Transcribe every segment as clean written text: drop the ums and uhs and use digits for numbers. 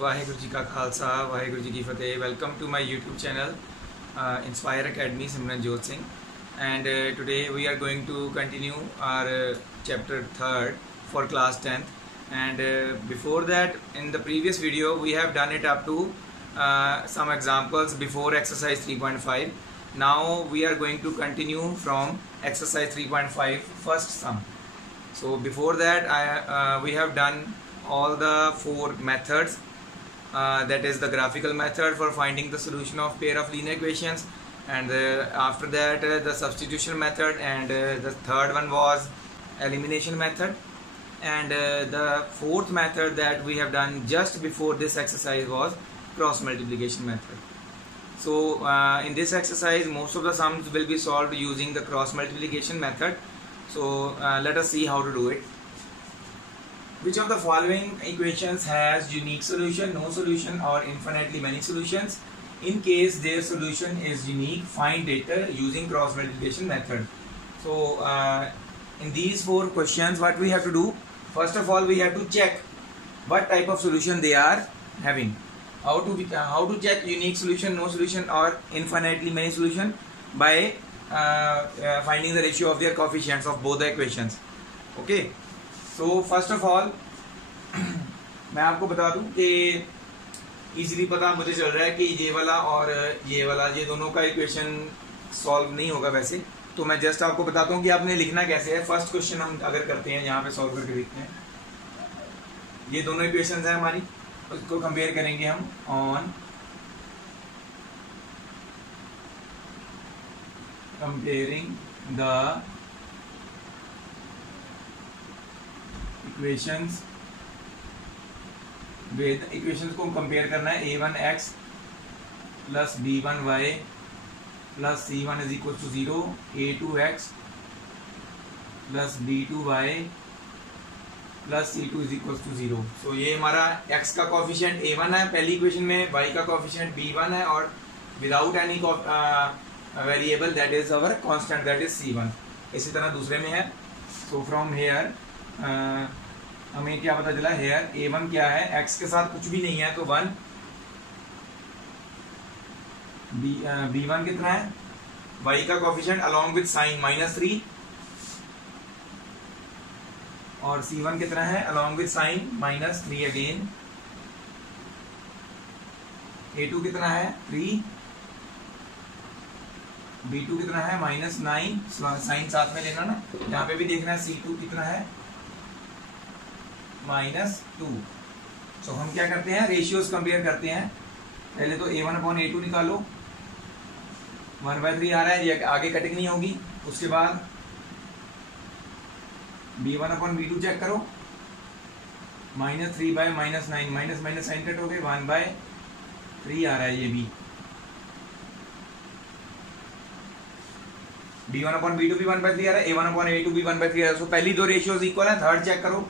वाहेगुरु जी का खालसा वाहेगुरु जी की फतेह। Welcome to my YouTube channel Inspire Academy Simranjot Singh, and today we are going to continue our chapter 3rd for class 10th. And before that, in the previous video we have done it up to some examples before exercise 3.5. Now we are going to continue from exercise 3.5 first sum. So before that we have done all the 4 methods, that is the graphical method for finding the solution of pair of linear equations, and after that the substitution method, and the third one was elimination method, and the fourth method that we have done just before this exercise was cross multiplication method. So in this exercise most of the sums will be solved using the cross multiplication method. So let us see how to do it. Which of the following equations has unique solution, no solution, or infinitely many solutions? In case their solution is unique, find it using cross multiplication method. So in these 4 questions, what we have to do? First of all, we have to check what type of solution they are having. How to check unique solution, no solution, or infinitely many solution? By finding the ratio of their coefficients of both the equations. Okay. तो first of all मैं आपको बता दूं कि easily पता मुझे चल रहा है कि ये वाला और ये दोनों का इक्वेशन सॉल्व नहीं होगा वैसे, तो मैं जस्ट आपको बताता हूं कि आपने लिखना कैसे है। फर्स्ट क्वेश्चन हम अगर करते हैं, यहाँ पे सॉल्व करके देखते हैं। ये दोनों इक्वेशंस हैं हमारी, उसको कंपेयर करेंगे हम on comparing the equations with equations को कंपेयर करना है। a1x plus b1y plus c1 is equal to 0, a2x plus b2y plus c2 is equal to 0। So ये हमारा x का कोफिशिएंट a1 है पहली इक्वेशन में, y का कोफिशिएंट b1 है, और without any variable that is our constant that is c1। इसी तरह दूसरे में है। सो फ्रॉम हेयर हमें क्या पता चला, हेयर a1 क्या है, x के साथ कुछ भी नहीं है तो 1, b1 कितना है, y का कोफिशिएंट अलॉन्ग विद साइन -3, और c1 कितना है along with sign -3 again, a2 कितना है 3, b2 कितना है -9, साइन साथ में लेना ना, यहाँ पे भी देखना है c2 कितना है -2। तो हम क्या करते हैं, रेशियोज कंपेयर करते हैं। पहले तो a1/a2 निकालो, 1/3 आ रहा है, ये आगे कटिंग नहीं होगी। उसके बाद b1/b2 चेक करो, -3 बाय -9, माइनस साइन कट हो गए, 1/3 आ रहा है ये भी। b1/b2 भी 1/3 आ रहा है, a1/a2 भी 1/3 आ रहा है। तो पहली 2 रेशियोज इक्वल है। थर्ड चेक करो,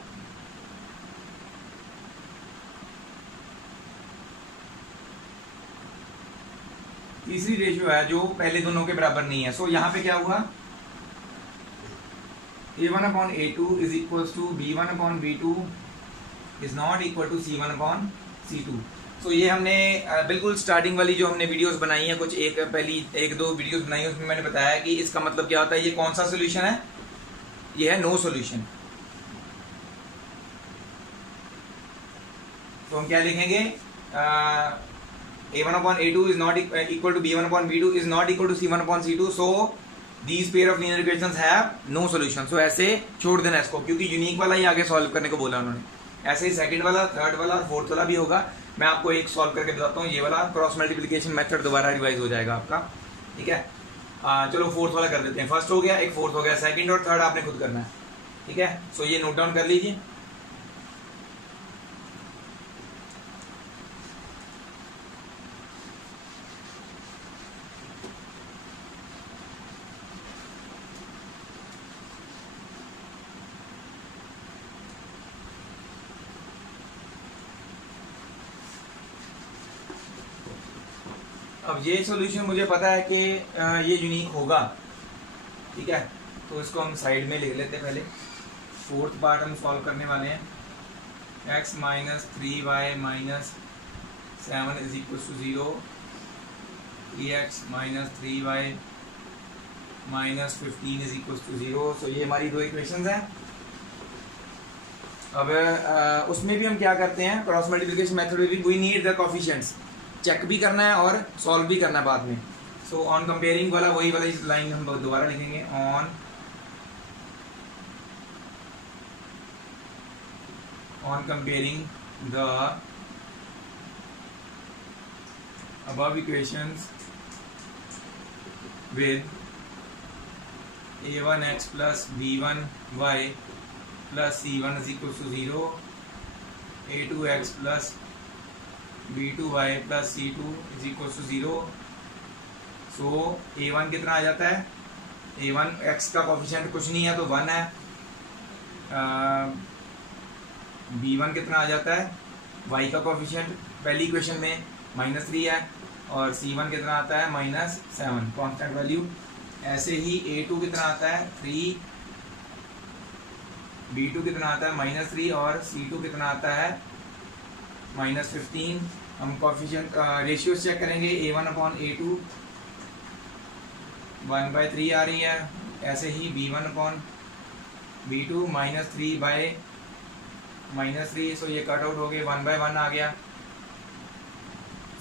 तीसरी रेशियो है जो पहले दोनों के बराबर नहीं है। सो यहाँ पे क्या हुआ, a1/a2 is equal to b1/b2 is not equal to c1/c2। तो ये हमने बिल्कुल स्टार्टिंग वाली जो हमने वीडियोस बनाई है, कुछ एक दो वीडियोस बनाई है, उसमें मैंने बताया कि इसका मतलब क्या होता है। ये कौन सा सोल्यूशन है, ये है नो सोल्यूशन। तो हम क्या लिखेंगे, a1/a2 is not equal to b1/b2 is not equal to c1/c2, so these pair of linear equations have no solution। so ऐसे छोड़ देना इसको, क्योंकि यूनिक वाला ही आगे सॉल्व करने को बोला उन्होंने। ऐसे ही सेकंड वाला, थर्ड वाला और फोर्थ वाला भी होगा। मैं आपको एक सॉल्व करके बताता हूँ। ये वाला क्रॉस मल्टीप्लिकेशन मेथड दोबारा रिवाइज हो जाएगा आपका, ठीक है। चलो फोर्थ वाला कर देते हैं। फर्स्ट हो गया, एक फोर्थ हो गया, सेकंड और थर्ड आपने खुद करना है, ठीक है। सो ये नोट डाउन कर लीजिए। अब ये सॉल्यूशन मुझे पता है कि ये यूनिक होगा, ठीक है। तो इसको हम साइड में लिख लेते हैं। पहले फोर्थ पार्ट हम सॉल्व करने वाले हैं। x - 3y - 7 is equal to 0, 3x minus 3y minus 15 is equal to 0। So ये हमारी दो इक्वेशंस हैं। अब उसमें भी हम क्या करते हैं, क्रॉस मल्टीप्लिकेशन मेथड में भी we need the coefficients, check भी करना है और सॉल्व भी करना है बाद में। सो ऑन कंपेयरिंग वाला वही वाला लाइन हम दोबारा लिखेंगे, on comparing the above equations with a1x plus b1y plus c1 is equal to 0, a2x plus b2y plus c2 is equal to 0। So a1 कितना आ जाता है, a1 x का कोफिशिएंट कुछ नहीं है तो 1 है, b1 कितना आ जाता है, y का कोफिशिएंट पहली इक्वेशन में -3 है, और c1 कितना आता है -7, कांस्टेंट वैल्यू। ऐसे ही a2 कितना आता है 3, b2 कितना आता है -3 और c2 कितना आता है -15। हम कोफिशिएंट रेशियोज चेक करेंगे, a1/a2 1/3 आ रही है, ऐसे ही b1/b2 -3/-3। सो ये कट आउट हो गए, 1/1 आ गया।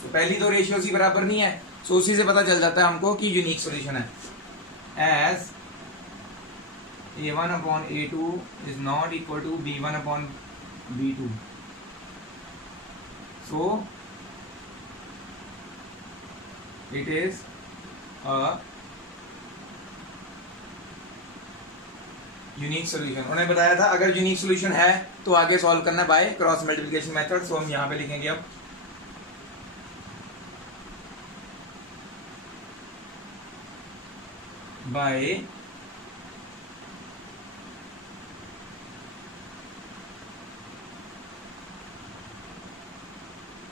तो पहली दो रेशियोज ही बराबर नहीं है, सो उसी से पता चल जाता है हमको कि यूनिक सॉल्यूशन है। As a1/a2 is not equal to b1/b2, so it is a unique solution. उन्होंने बताया था अगर यूनिक सॉल्यूशन है तो आगे सॉल्व करना बाय क्रॉस मल्टीप्लिकेशन मेथड। सो हम यहां पे लिखेंगे अब बाय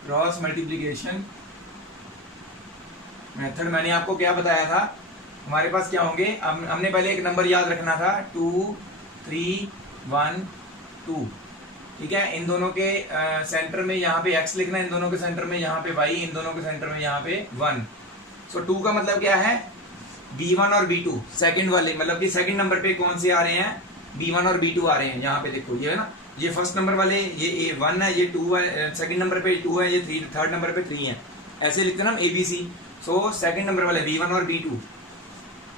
क्रॉस मल्टीप्लिकेशन मेथड। मैंने आपको क्या बताया था, हमारे पास क्या होंगे, हमने पहले एक नंबर याद रखना था 2 3 1 2, ठीक है। इन दोनों के सेंटर में यहाँ पे x लिखना है, इन दोनों के सेंटर में यहाँ पे y, इन दोनों के सेंटर में यहाँ पे 1। सो 2 का मतलब क्या है, b1 और b2 सेकंड वाले, मतलब कि सेकंड नंबर पे कौन से आ रहे हैं, b1 और b2 आ रहे हैं। यहाँ पे देखो ये है ना, ये फर्स्ट नंबर वाले ये 1 है, ये 2 है, सेकंड नंबर पे 2 है, ये 3, थर्ड नंबर पे 3 है, ऐसे लिखते हैं ना ABC। सो सेकंड नंबर वाले b1 और b2,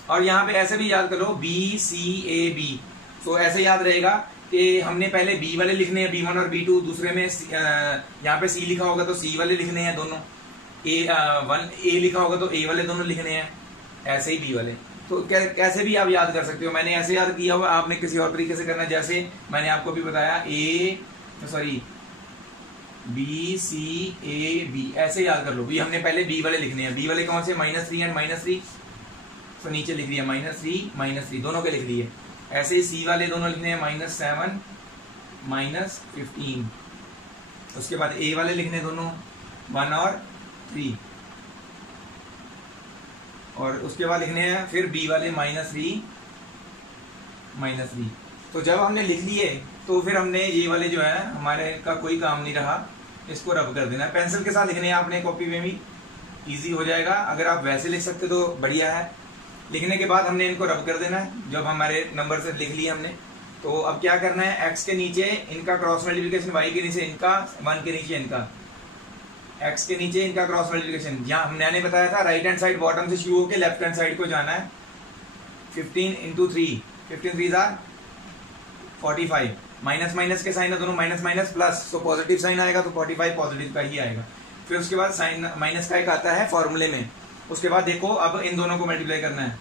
और यहाँ पे ऐसे भी याद कर लो BCAB। सो ऐसे याद रहेगा कि हमने पहले B वाले लिखने हैं, B1 और B2, दूसरे में यहाँ पे C लिखा होगा तो C वाले लिखने हैं दोनों, A लिखा होगा तो A वाले दोनों लिखने हैं, ऐसे ही B वाले। तो कैसे भी आप याद कर सकते हो, मैंने ऐसे याद किया हुआ, आपने किसी और तरीके से करना है। जैसे मैंने आपको भी बताया BCAB, ऐसे याद कर लो। भी हमने पहले B वाले लिखने हैं, B वाले कौन से, -3 एंड -3, तो नीचे लिख दिया -3 -3 दोनों के लिख दिए। ऐसे ही C वाले दोनों लिखने हैं -7 -15। उसके बाद A वाले लिखने दोनों 1 और 3, और उसके बाद लिखने हैं फिर B वाले -3 -3। तो जब हमने लिख लिए तो फिर हमने ये वाले जो है हमारे का कोई काम नहीं रहा, इसको रब कर देना है। पेंसिल के साथ लिखने हैं आपने, कॉपी में भी इजी हो जाएगा। अगर आप वैसे लिख सकते तो बढ़िया है। लिखने के बाद हमने इनको रब कर देना है, जब हमारे नंबर से लिख लिए हमने। तो अब क्या करना है, x के नीचे इनका क्रॉस मल्टीप्लिकेशन, y के नीचे इनका, 1 के नीचे इनका, x के नीचे इनका क्रॉस मल्टीप्लिकेशन। यहाँ हमने बताया था राइट हैंड साइड बॉटम से शुरू होकर लेफ्ट हैंड साइड को जाना है। 15 × 3, 15 3 = 45, माइनस माइनस के साइन है दोनों, माइनस माइनस प्लस, तो पॉजिटिव साइन आएगा तो 45 पॉजिटिव का ही आएगा। फिर उसके बाद साइन माइनस का एक आता है फॉर्मूले में। उसके बाद देखो अब इन दोनों को मल्टीप्लाई करना है,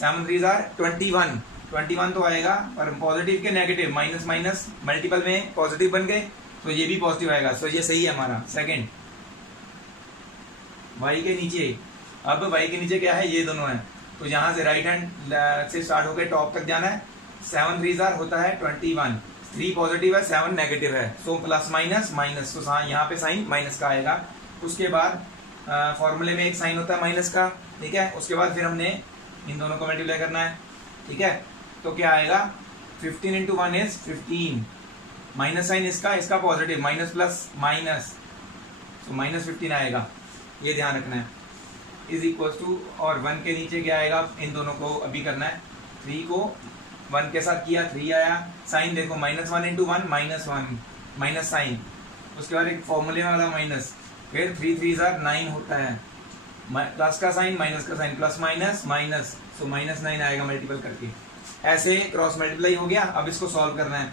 7 3 = 21, 21 तो आएगा, और पॉजिटिव के नेगेटिव माइनस माइनस मल्टीपल में पॉजिटिव बन गए, तो ये भी पॉजिटिव आएगा। तो ये सही है हमारा सेकंड। y के नीचे, अब y के नीचे क्या है, ये दोनों है, तो यहाँ से राइट हैंड से स्टार्ट होकर टॉप तक जाना है। 7 3 = होता है 21, 3 पॉजिटिव है 7 नेगेटिव है, सो प्लस माइनस माइनस, तो यहाँ पे साइन माइनस का आएगा। उसके बाद फॉर्मूले में एक साइन होता है माइनस का, ठीक है। उसके बाद फिर हमने इन दोनों को मल्टीप्लाई करना है, ठीक है। तो क्या आएगा, 15 × 1 = 15, माइनस साइन इसका, इसका पॉजिटिव, माइनस प्लस माइनस, तो -15 आएगा, ये ध्यान रखना है। इज इक्वल टू, और 1 के नीचे क्या आएगा, इन दोनों को अभी करना है। 3 को 1 के साथ किया, 3 आया। साइन देखो, -1 इंटू 1 -1 माइनस साइन, उसके बाद एक फॉर्मूले वाला माइनस, फिर 3 3 9 होता है, प्लस का साइन माइनस का साइन, प्लस माइनस माइनस, तो -9 आएगा मल्टीपल करके। ऐसे क्रॉस मल्टीप्लाई हो गया। अब इसको सॉल्व करना है।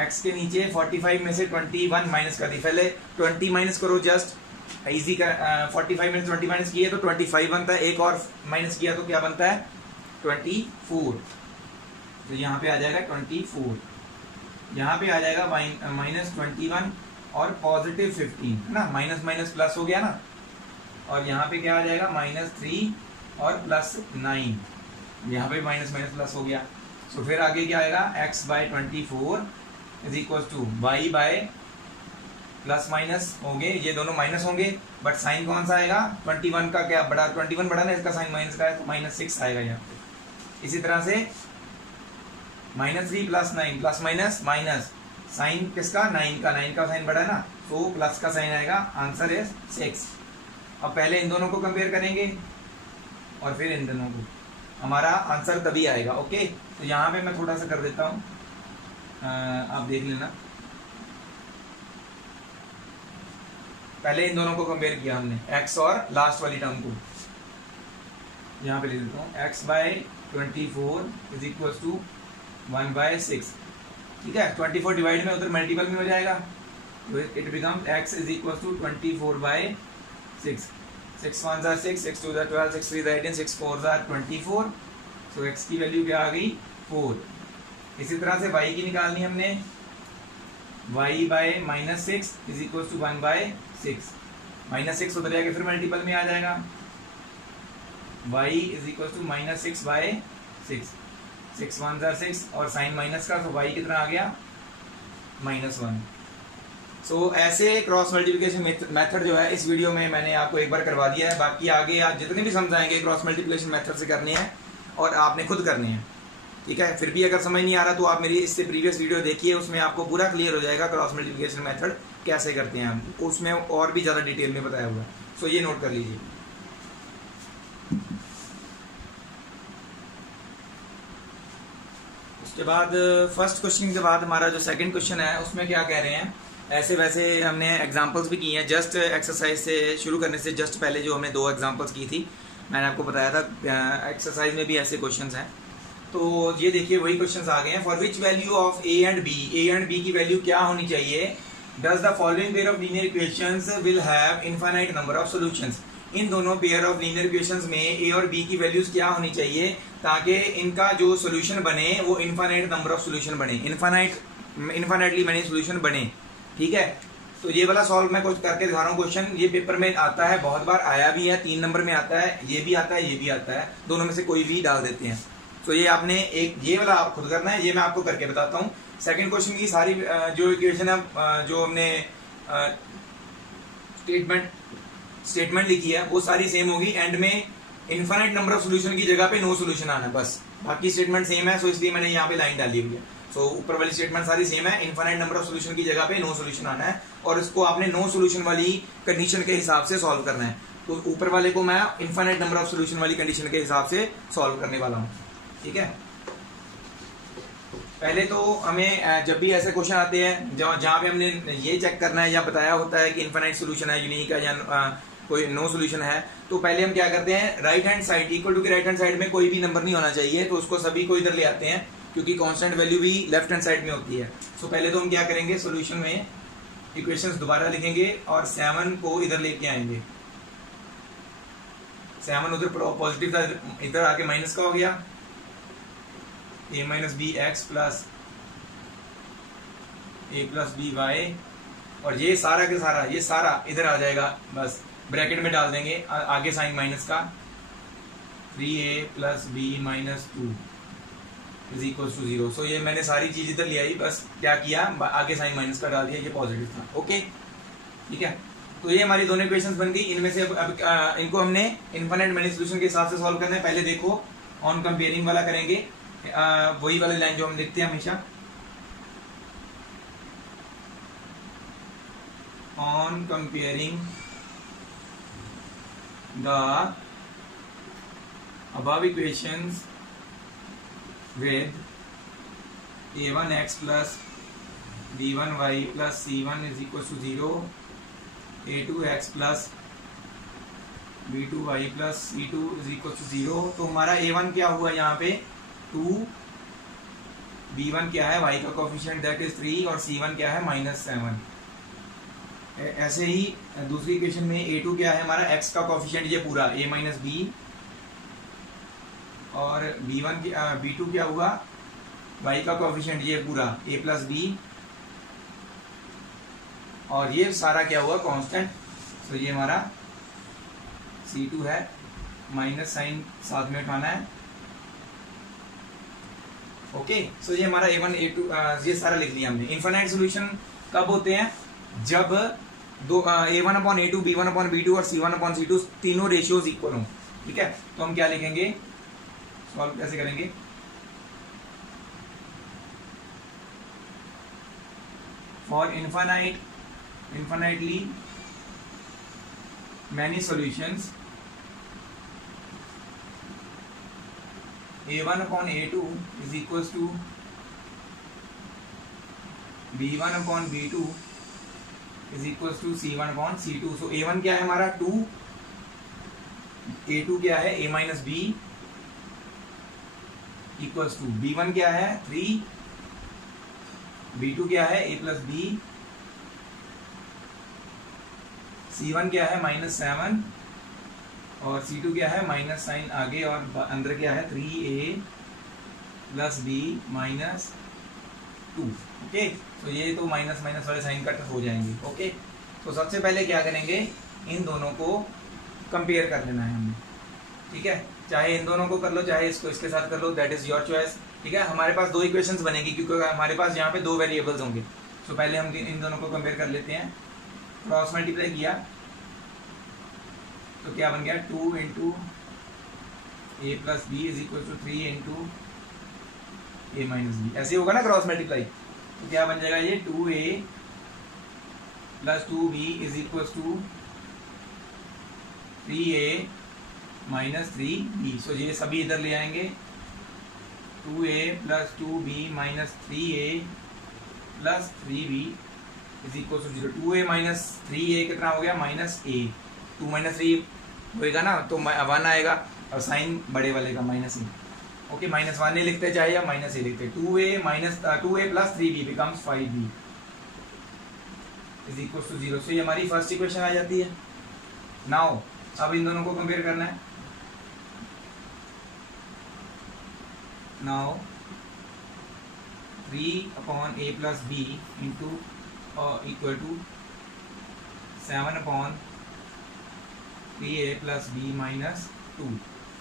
x के नीचे 45 में से 21 माइनस कर दी, पहले 20 माइनस करो, जस्ट इजी कर। 45 में से 20 माइनस किए तो 25 बनता है, एक और माइनस किया तो क्या बनता है 24, तो यहाँ पे आ जाएगा 24, यहाँ पे आ जाएगा -21 और +15 है ना, माइनस माइनस प्लस हो गया ना, और यहाँ पे क्या आ जाएगा -3 और +9, यहाँ पे माइनस माइनस प्लस हो गया। तो फिर आगे क्या आएगा, x/24 is equal to y by plus minus होंगे, ये दोनों माइनस होंगे, बट साइन कौन सा आएगा, 21 का क्या बड़ा, 21 बड़ा ना, इसका साइन माइनस का है, तो -6 आएगा यहाँ पे। इसी तरह से -3 + 9 प्लस माइनस माइनस, साइन किसका, 9 का साइन बड़ा है ना, तो प्लस का साइन आएगा, आंसर इज 6। अब पहले इन दोनों को कंपेयर करेंगे और फिर इन दोनों को, हमारा आंसर तभी आएगा। ओके, तो यहाँ पे मैं थोड़ा सा कर देता हूँ, आप देख लेना। पहले इन दोनों को कंपेयर किया हमने, x और लास्ट वाली टर्म को, यहाँ पे लिख देता हूँ, x/24 इज इक्वल टू 1/6, ठीक है। 24 डिवाइड में उधर मल्टीपल में हो जाएगा, तो it becomes x is equal to 24/6, 6 1 = 6, 6 2 = 12, 6 3 = 18, 6 4 = 24, तो x की वैल्यू क्या आ गई 4। इसी तरह से y की निकालनी हमने, y/-6 इज इक्वल टू 1/6, -6 उधर जाके फिर मल्टीपल में आ जाएगा, y इज इक्वल टू -6/6, 6 1 = 6 और साइन माइनस का, तो y कितना आ गया -1। सो ऐसे क्रॉस मल्टीप्लिकेशन मेथड जो है इस वीडियो में मैंने आपको एक बार करवा दिया है, बाकी आगे आप जितने भी समझाएंगे क्रॉस मल्टीप्लिकेशन मेथड से करने हैं और आपने खुद करने हैं, ठीक है। फिर भी अगर समझ नहीं आ रहा तो आप मेरी इससे प्रीवियस वीडियो देखिए, उसमें आपको पूरा क्लियर हो जाएगा क्रॉस मल्टीप्लिकेशन मेथड कैसे करते हैं हम, उसमें और भी ज़्यादा डिटेल में बताया हुआ है। सो ये नोट कर लीजिए। उसके बाद फर्स्ट क्वेश्चन के बाद हमारा जो सेकंड क्वेश्चन है उसमें क्या कह रहे हैं, ऐसे वैसे हमने एग्जांपल्स भी किए हैं, जस्ट एक्सरसाइज से शुरू करने से जस्ट पहले जो हमने 2 एग्जांपल्स की थी, मैंने आपको बताया था एक्सरसाइज में भी ऐसे क्वेश्चंस हैं। तो ये देखिए वही क्वेश्चंस आ गए हैं। For which value of A and B की वैल्यू क्या होनी चाहिए, does the following pair of linear equations will have infinite number of solutions. इन दोनों पेयर ऑफ लीनियर इक्वेशंस में ए और बी की वैल्यूज क्या होनी चाहिए ताकि इनका जो सोल्यूशन बने वो इनफाइनाइट नंबर ऑफ सोल्यूशन बने, इनफाइनाइटली बने सोल्यूशन बने, ठीक है। तो ये वाला सॉल्व मैं कुछ करके दिखा रहा हूँ क्वेश्चन, ये पेपर में आता है, बहुत बार आया भी है, 3 नंबर में आता है, ये भी आता है, ये भी आता है, दोनों में से कोई भी डाल देते हैं। तो ये आपने एक ये वाला आप खुद करना है, ये मैं आपको करके बताता हूँ। सेकंड क्वेश्चन की सारी जो इक्वेशन है जो हमने स्टेटमेंट लिखी है वो सारी सेम होगी, एंड में इनफाइनाइट नंबर ऑफ सोल्यूशन की जगह पे नो सोल्यूशन आना है बस, बाकी स्टेटमेंट सेम है, सो इसलिए मैंने यहाँ पे लाइन डाली हुई है। सो ऊपर वाली स्टेटमेंट सारी सेम है, इनफाइनाइट नंबर ऑफ सोल्यूशन की जगह पे नो सोल्यूशन आना है, और इसको आपने नो सोल्यूशन वाली कंडीशन के हिसाब से सॉल्व करना है। तो ऊपर वाले को मैं इनफाइनाइट नंबर ऑफ सोल्यूशन वाली कंडीशन के हिसाब से सॉल्व करने वाला हूँ, ठीक है। पहले तो हमें जब भी ऐसे क्वेश्चन आते हैं जहाँ पे हमने ये चेक करना है या बताया होता है कि इनफाइनाइट सोल्यूशन है, यूनिक है, या कोई नो सोल्यूशन है, तो पहले हम क्या करते हैं, right hand side equal to की राइट हैंड साइड में कोई भी नंबर नहीं होना चाहिए, तो उसको सभी को इधर ले आते हैं, क्योंकि कांस्टेंट वैल्यू भी लेफ्ट हैंड साइड में होती है। सो पहले तो हम क्या करेंगे, सोल्यूशन में इक्वेशंस दोबारा लिखेंगे और 7 को इधर लेके आएंगे, 7 उधर पॉजिटिव था, इधर आके माइनस का हो गया, a minus b x plus a plus b y, और ये सारा के सारा ये सारा इधर आ जाएगा, बस ब्रैकेट में डाल देंगे, आगे साइन माइनस का, 3a plus b minus 2 is equal to 0। So ये मैंने सारी चीज इधर ले आई, बस क्या किया, आगे साइन माइनस का डाल दिया, ये पॉजिटिव था, ओके, ठीक है। तो ये हमारी दोनों इक्वेशंस बन गई। इनमें से अब इनको हमने इनफाइनाइट मेनी सोल्यूशन के हिसाब से सॉल्व करना है। पहले देखो ऑन कंपेयरिंग वाला करेंगे, वही वाली लाइन जो हम लिखते हैं हमेशा, on comparing the above equations with a1x plus b1y plus c1 is equal to 0, a2x plus b2y plus c2 is equal to 0। तो हमारा a1 क्या हुआ यहाँ पे 2, b1 क्या है y का कोफिशिएंट दैट इज 3 और c1 क्या है -7। ऐसे ही दूसरी इक्वेशन में a2 क्या है हमारा x का कोफिशिएंट ये पूरा a माइनस बी, और b1 b2 क्या हुआ y का कोफिशिएंट ये पूरा a प्लस बी, और ये सारा क्या हुआ कांस्टेंट। तो ये हमारा c2 है, माइनस साइन साथ में उठाना है। ओके, सो ये हमारा a1 a2 ये सारा लिख लिया हमने। इनफाइनाइट सॉल्यूशन कब होते हैं जब दो a1 upon a2 b1 upon b2 और c1 अपॉन c2 तीनों रेशियोज इक्वल हों। ठीक है, तो हम क्या लिखेंगे, सॉल्व कैसे करेंगे, for infinitely many solutions a1 upon a2 is equals to b1 upon b2 is equals to c1 upon c2। so a1 क्या है हमारा 2, a2 क्या है a minus b equals to b1 क्या है 3, b2 क्या है a प्लस बी, c1 क्या है -7 और c2 क्या है माइनस साइन आगे और अंदर क्या है 3a plus b minus 2। Okay, तो ये तो माइनस माइनस वाले साइन कट हो जाएंगे। ओके, तो सबसे पहले क्या करेंगे, इन दोनों को कंपेयर कर लेना है हमें। ठीक है, चाहे इन दोनों को कर लो चाहे इसको इसके साथ कर लो, दैट इज योर चॉइस। ठीक है, हमारे पास दो इक्वेशंस बनेगी क्योंकि हमारे पास यहाँ पे दो वेरिएबल्स होंगे। तो पहले हम इन दोनों को कंपेयर कर लेते हैं। क्रॉस मल्टीप्लाई किया तो क्या बन गया 2 into a plus b is equal to 3 into a minus b, ऐसे होगा ना क्रॉस मल्टीप्लाई। तो क्या बन जाएगा ये 2a plus 2b is equal to 3a minus 3b। So ये सभी इधर ले आएंगे, 2a plus 2b minus 3a plus 3b is equal to 0। 2a minus 3a कितना हो गया -a, 2 माइनस 3 होएगा ना तो 1 आएगा और साइन बड़े वाले का -a। ओके, -1 नहीं लिखते चाहे या -a लिखते। 2a plus 3b becomes 5b is equal to 0। So ये हमारी फर्स्ट इक्वेशन आ जाती है। नाउ अब इन दोनों को कंपेयर करना है। Now 3 upon a plus b into equal to 7 upon 3a plus b minus 2।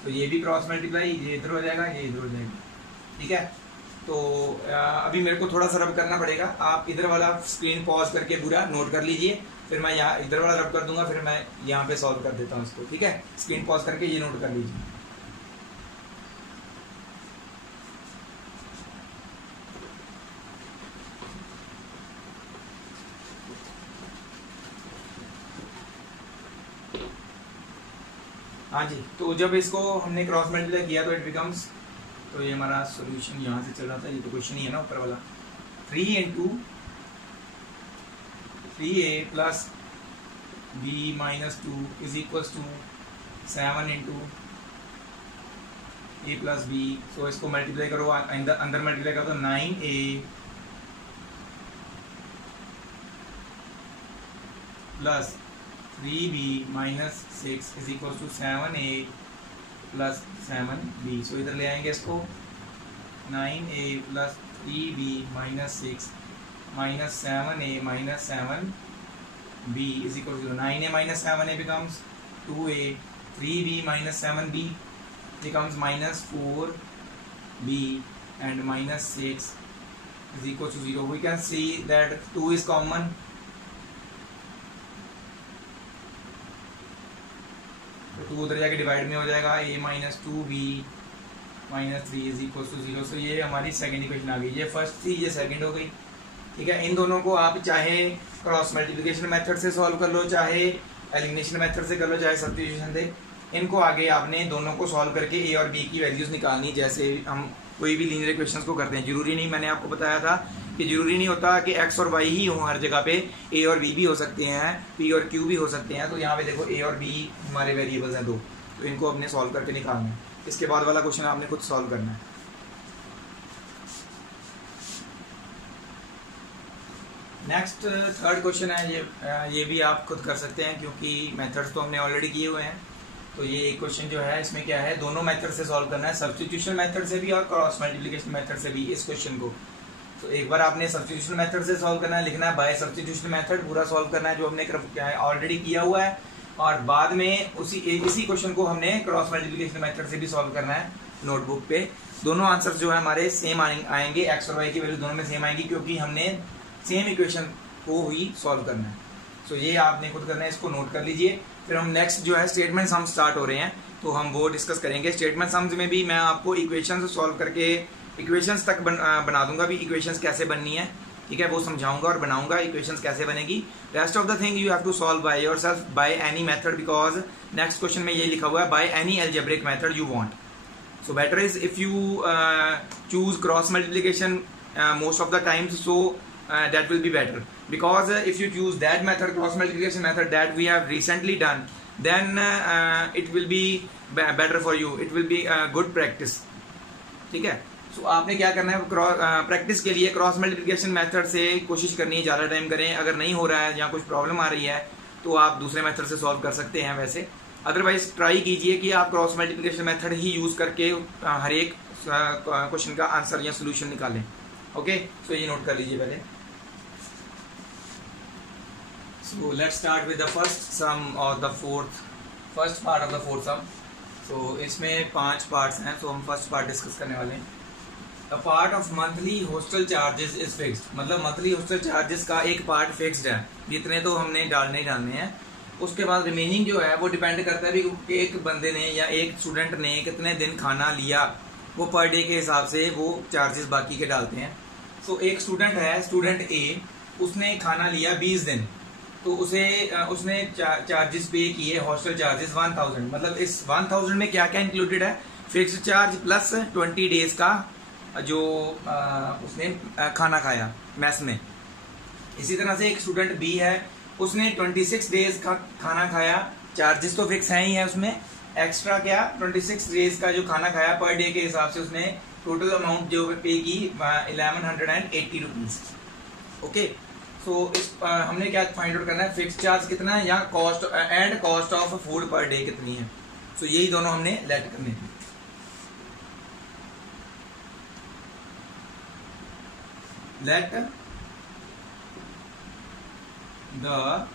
तो ये भी क्रॉस मल्टीप्लाई, ये इधर हो जाएगा ये इधर हो जाएगा। ठीक है, तो अभी मेरे को थोड़ा सा रब करना पड़ेगा। आप इधर वाला स्क्रीन पॉज करके पूरा नोट कर लीजिए, फिर मैं यहाँ इधर वाला रब कर दूंगा, फिर मैं यहाँ पे सॉल्व कर देता हूँ इसको। ठीक है, स्क्रीन पॉज करके ये नोट कर लीजिए। हाँ जी, तो जब इसको हमने क्रॉस मल्टीप्लाई किया तो इट बिकम्स, तो ये हमारा सॉल्यूशन यहाँ से चल रहा था, ये तो क्वेश्चन ही है ना ऊपर वाला। 3 into 3a plus b minus 2 is equals to 7 into a plus b। So इसको मल्टीप्लाई करो, अंदर मल्टीप्लाई करो तो 9a plus 3b minus 6 is equal to 7a plus 7b। So इधर ले आएंगे इसको 9a plus 3b minus 6 minus 7a minus 7b is equal to 9a minus 7a becomes 2a, 3b minus 7b becomes minus 4b and minus 6 is equal to 0. We can see that 2 is common. तो 2 उधर जाके divide में हो जाएगा, a minus 2b minus 3 is equal to 0। So ये हमारी second equation आ गई। ये फर्स्ट थी, ये सेकेंड हो गई। ठीक है। इन दोनों को आप चाहे क्रॉस मल्टीप्लिकेशन मेथड से सॉल्व कर लो, चाहे एलिमिनेशन मेथड से कर लो, चाहे सब्स्टिट्यूशन से, इनको आगे आपने दोनों को सॉल्व करके ए और बी की वैल्यूज निकालनी, जैसे हम कोई भी लीनियर इक्वेशंस को करते हैं। जरूरी नहीं, मैंने आपको बताया था कि जरूरी नहीं होता कि एक्स और वाई ही हो हर जगह पे, ए और बी भी हो सकते हैं, पी और क्यू भी हो सकते हैं। तो यहाँ पे देखो ए और बी हमारे वेरिएबल्स हैं दो, तो इनको अपने सॉल्व करके निकालना है। इसके बाद वाला क्वेश्चन आपने खुद सॉल्व करना है। नेक्स्ट थर्ड क्वेश्चन है, ये भी आप खुद कर सकते हैं क्योंकि मेथड्स तो हमने ऑलरेडी किए हुए हैं। तो ये एक क्वेश्चन जो है इसमें क्या है, दोनों मेथड से सॉल्व करना है, सब्स्टिट्यूशन मेथड से भी और क्रॉस मल्टीप्लिकेशन मेथड से भी इस क्वेश्चन को। तो एक बार आपने सब्स्टिट्यूशन मेथड से सॉल्व करना है, लिखना है बाय सब्स्टिट्यूशन मेथड, पूरा सॉल्व करना है जो हमने ऑलरेडी किया हुआ है, और बाद में इसी क्वेश्चन को हमने क्रॉस मल्टीप्लिकेशन मेथड से भी सॉल्व करना है नोटबुक पे। दोनों आंसर जो है हमारे सेम आएंगे, एक्स और वाई की वैल्यू दोनों में सेम आएंगी क्योंकि हमने सेम इक्वेशन को ही सॉल्व करना है। तो ये आपने खुद करना है, इसको नोट कर लीजिए। फिर हम नेक्स्ट जो है स्टेटमेंट सम स्टार्ट हो रहे हैं, तो हम वो डिस्कस करेंगे। स्टेटमेंट सम्स में भी मैं आपको इक्वेशंस सॉल्व करके इक्वेशंस तक बना दूंगा भी, इक्वेशंस कैसे बननी है, ठीक है, वो समझाऊंगा और बनाऊंगा इक्वेशंस कैसे बनेगी। Rest of the thing you have to solve by yourself by any method, because next question में ये लिखा हुआ है by any algebraic method you want. So better is if you choose cross multiplication most of the times, so that will be better, because if you choose that method, cross multiplication method that we have recently done, then it will be better for you, it will be good practice, ठीक है। so आपने क्या करना है, practice के लिए cross multiplication method से कोशिश करनी है, ज़्यादा टाइम करें। अगर नहीं हो रहा है या कुछ प्रॉब्लम आ रही है तो आप दूसरे मेथड से सॉल्व कर सकते हैं वैसे। अदरवाइज ट्राई कीजिए कि आप क्रॉस मल्टीप्लिकेशन मेथड ही यूज करके हर एक क्वेश्चन का आंसर या सोल्यूशन निकालें। ओके, सो ये नोट कर लीजिए पहले। So let's start with the first sum और the first part of the fourth sum. So इसमें 5 पार्ट्स हैं, तो हम फर्स्ट पार्ट डिस्कस करने वाले हैं। The part of monthly hostel charges is fixed, मतलब मंथली हॉस्टल चार्जेस का एक पार्ट फिक्स्ड है, जितने तो हमने डालने हैं। उसके बाद रिमेनिंग जो है वो डिपेंड करता है कि एक बंदे ने या एक स्टूडेंट ने कितने दिन खाना लिया, वो पर डे के हिसाब से वो चार्जेस बाकी के डालते हैं। सो एक स्टूडेंट है, स्टूडेंट ए, उसने खाना लिया 20 दिन, तो उसने चार्जेस पे किए, हॉस्टल चार्जेस 1000। मतलब इस 1000 में क्या क्या इंक्लूडेड है, फिक्स्ड चार्ज प्लस 20 डेज का जो उसने खाना खाया मैस में। इसी तरह से एक स्टूडेंट बी है, उसने 26 डेज का खाना खाया, चार्जेस तो फिक्स है ही है, उसमें एक्स्ट्रा क्या 26 डेज का जो खाना खाया पर डे के हिसाब से उसने टोटल अमाउंट जो पे की 1180 रुपीज। ओके, सो इस हमने क्या फाइंड आउट करना है, फिक्स चार्ज कितना है या cost and cost of food per day कितनी है। सो यही दोनों हमने लेट करने हैं। Let the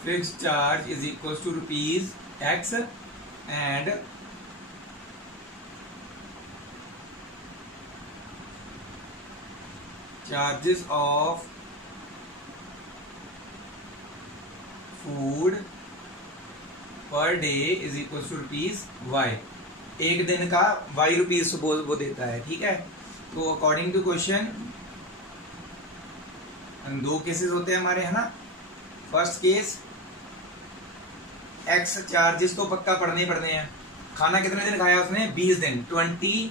fixed charge is equals to rupees X and charges of food per day is equals to rupees Y। एक दिन का Y रुपीज सपोज वो देता है, ठीक है। तो अकॉर्डिंग टू क्वेश्चन 2 केसेस होते हैं हमारे, है ना। फर्स्ट केस, एक्स चार्जेस तो पक्का पढ़ने हैं। खाना कितने दिन खाया उसने, 20 दिन, 20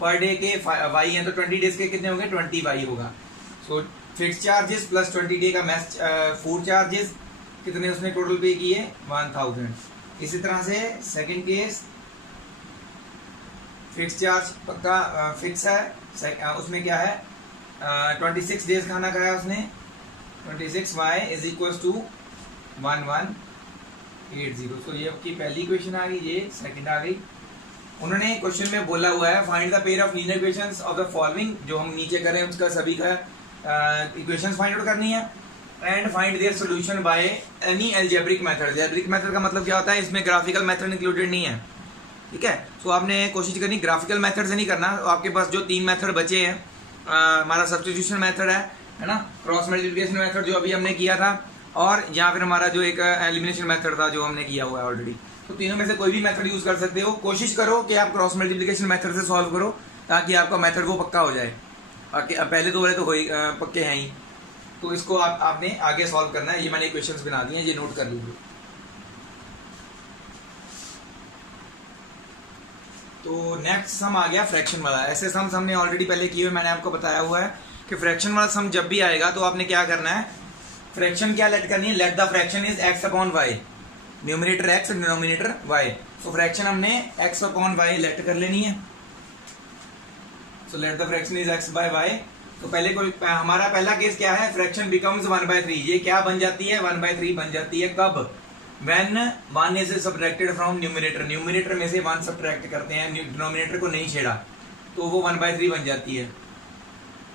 पर डे के वाई है, तो 20 डेज के कितने होंगे, 20 वाई होगा। So fix charges plus 20 day का मैच फूड चार्जेस कितने उसने टोटल पे किए, 1000। इसी तरह से सेकंड केस, फिक्स चार्ज पक्का फिक्स है, उसमें क्या है 26 डेज खाना खाया उसने, 26 वाई इज इक्वल टू 1180। तो ये आपकी पहली इक्वेशन आ गई, ये सेकंड आ गई। उन्होंने क्वेश्चन में बोला हुआ है find the pair of linear equations of the following, जो हम नीचे कर रहे हैं उसका सभी का इक्वेशंस फाइंड आउट करनी है, and find their solution by any algebraic method. Algebraic method का मतलब क्या होता है, इसमें ग्राफिकल मेथड इंक्लूडेड नहीं है, ठीक है। सो आपने कोशिश करनी ग्राफिकल मेथड से नहीं करना। आपके पास जो 3 मेथड बचे हैं, हमारा सब्स्टिट्यूशन मेथड है ना, क्रॉस मल्टीप्लिकेशन मेथड जो अभी हमने किया था, और या फिर हमारा जो एक एलिमिनेशन मेथड था जो हमने किया हुआ है ऑलरेडी। तो तीनों में से कोई भी मेथड यूज कर सकते हो। कोशिश करो कि आप क्रॉस मल्टीप्लिकेशन मेथड से सॉल्व करो ताकि आपका मेथड वो पक्का हो जाए। पहले दो वाले तो पक्के हैं ही, तो इसको आपने आगे सॉल्व करना है। ये मैंने क्वेश्चंस बना दिए हैं, ये नोट कर लीजिए। तो नेक्स्ट सम आ गया फ्रैक्शन वाला। ऐसे सम हमने ऑलरेडी पहले किए हुए, मैंने आपको बताया हुआ है कि फ्रैक्शन वाला सम जब भी आएगा तो आपने क्या करना है, फ्रैक्शन क्या लेट करनी है, let the fraction is x upon y, numerator x denominator y। So fraction हमने x अपॉन y लेट कर लेनी है। So let the fraction is x by y। तो पहले कोई हमारा पहला केस क्या है, फ्रैक्शन बिकम्स 1/3। ये क्या बन जाती है, 1/3 बन जाती है। कब, when 1 is subtracted from numerator, numerator में से 1 सब्ट्रैक्ट करते हैं, डिनोमिनेटर को नहीं छेड़ा, तो वो 1/3 बन जाती है।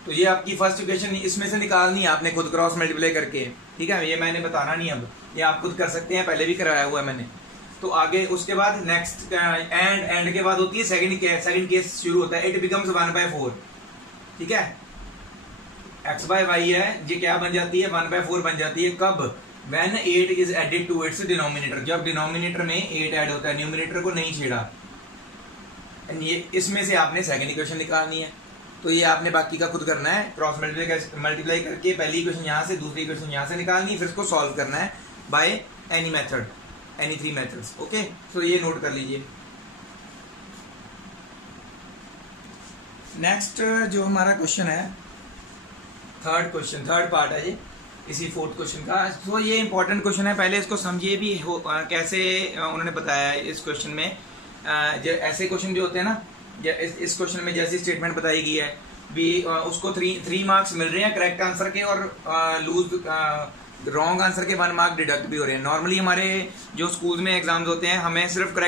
तो ये आपकी फर्स्ट इक्वेशन इसमें से निकालनी है आपने खुद क्रॉस मल्टीप्लाई करके, ठीक है। ये मैंने बताना नहीं, अब ये आप खुद कर सकते हैं, पहले भी कराया हुआ है मैंने। तो आगे उसके बाद नेक्स्ट एंड के बाद होती है सेकंड केस शुरू होता है, इट बिकम्स 1/4, ठीक है। x बाय वाई है, ये क्या बन जाती है, 1/4 बन जाती है। कब, when 8 is added to its denominator, जब डिनोमिनेटर में 8 ऐड होता है, न्यूमिनेटर को नहीं छेड़ा। ये इसमें से आपने सेकंड इक्वेशन निकालनी है। तो ये आपने बाकी का खुद करना है, क्रॉस मल्टीप्लाई करके पहली इक्वेशन यहाँ से, दूसरी इक्वेशन यहाँ से निकालनी है, फिर इसको सॉल्व करना है by any method, any 3 methods. Okay, तो ये नोट कर लीजिए। नेक्स्ट जो हमारा क्वेश्चन है, थर्ड पार्ट है ये इसी 4th क्वेश्चन का। तो ये इंपॉर्टेंट क्वेश्चन है, पहले इसको समझिए भी कैसे उन्होंने बताया है इस क्वेश्चन में। ऐसे क्वेश्चन जो होते हैं ना, इस क्वेश्चन में जैसी स्टेटमेंट बताई गई है भी, उसको 3 मार्क्स मिल रहे हैं करेक्ट आंसर के, और रॉन्ग आंसर के 1 मार्क डिडक्ट भी हो रहे हैं। नॉर्मली हमारे जो स्कूल में एग्जाम्स होते हैं, हमें सिर्फ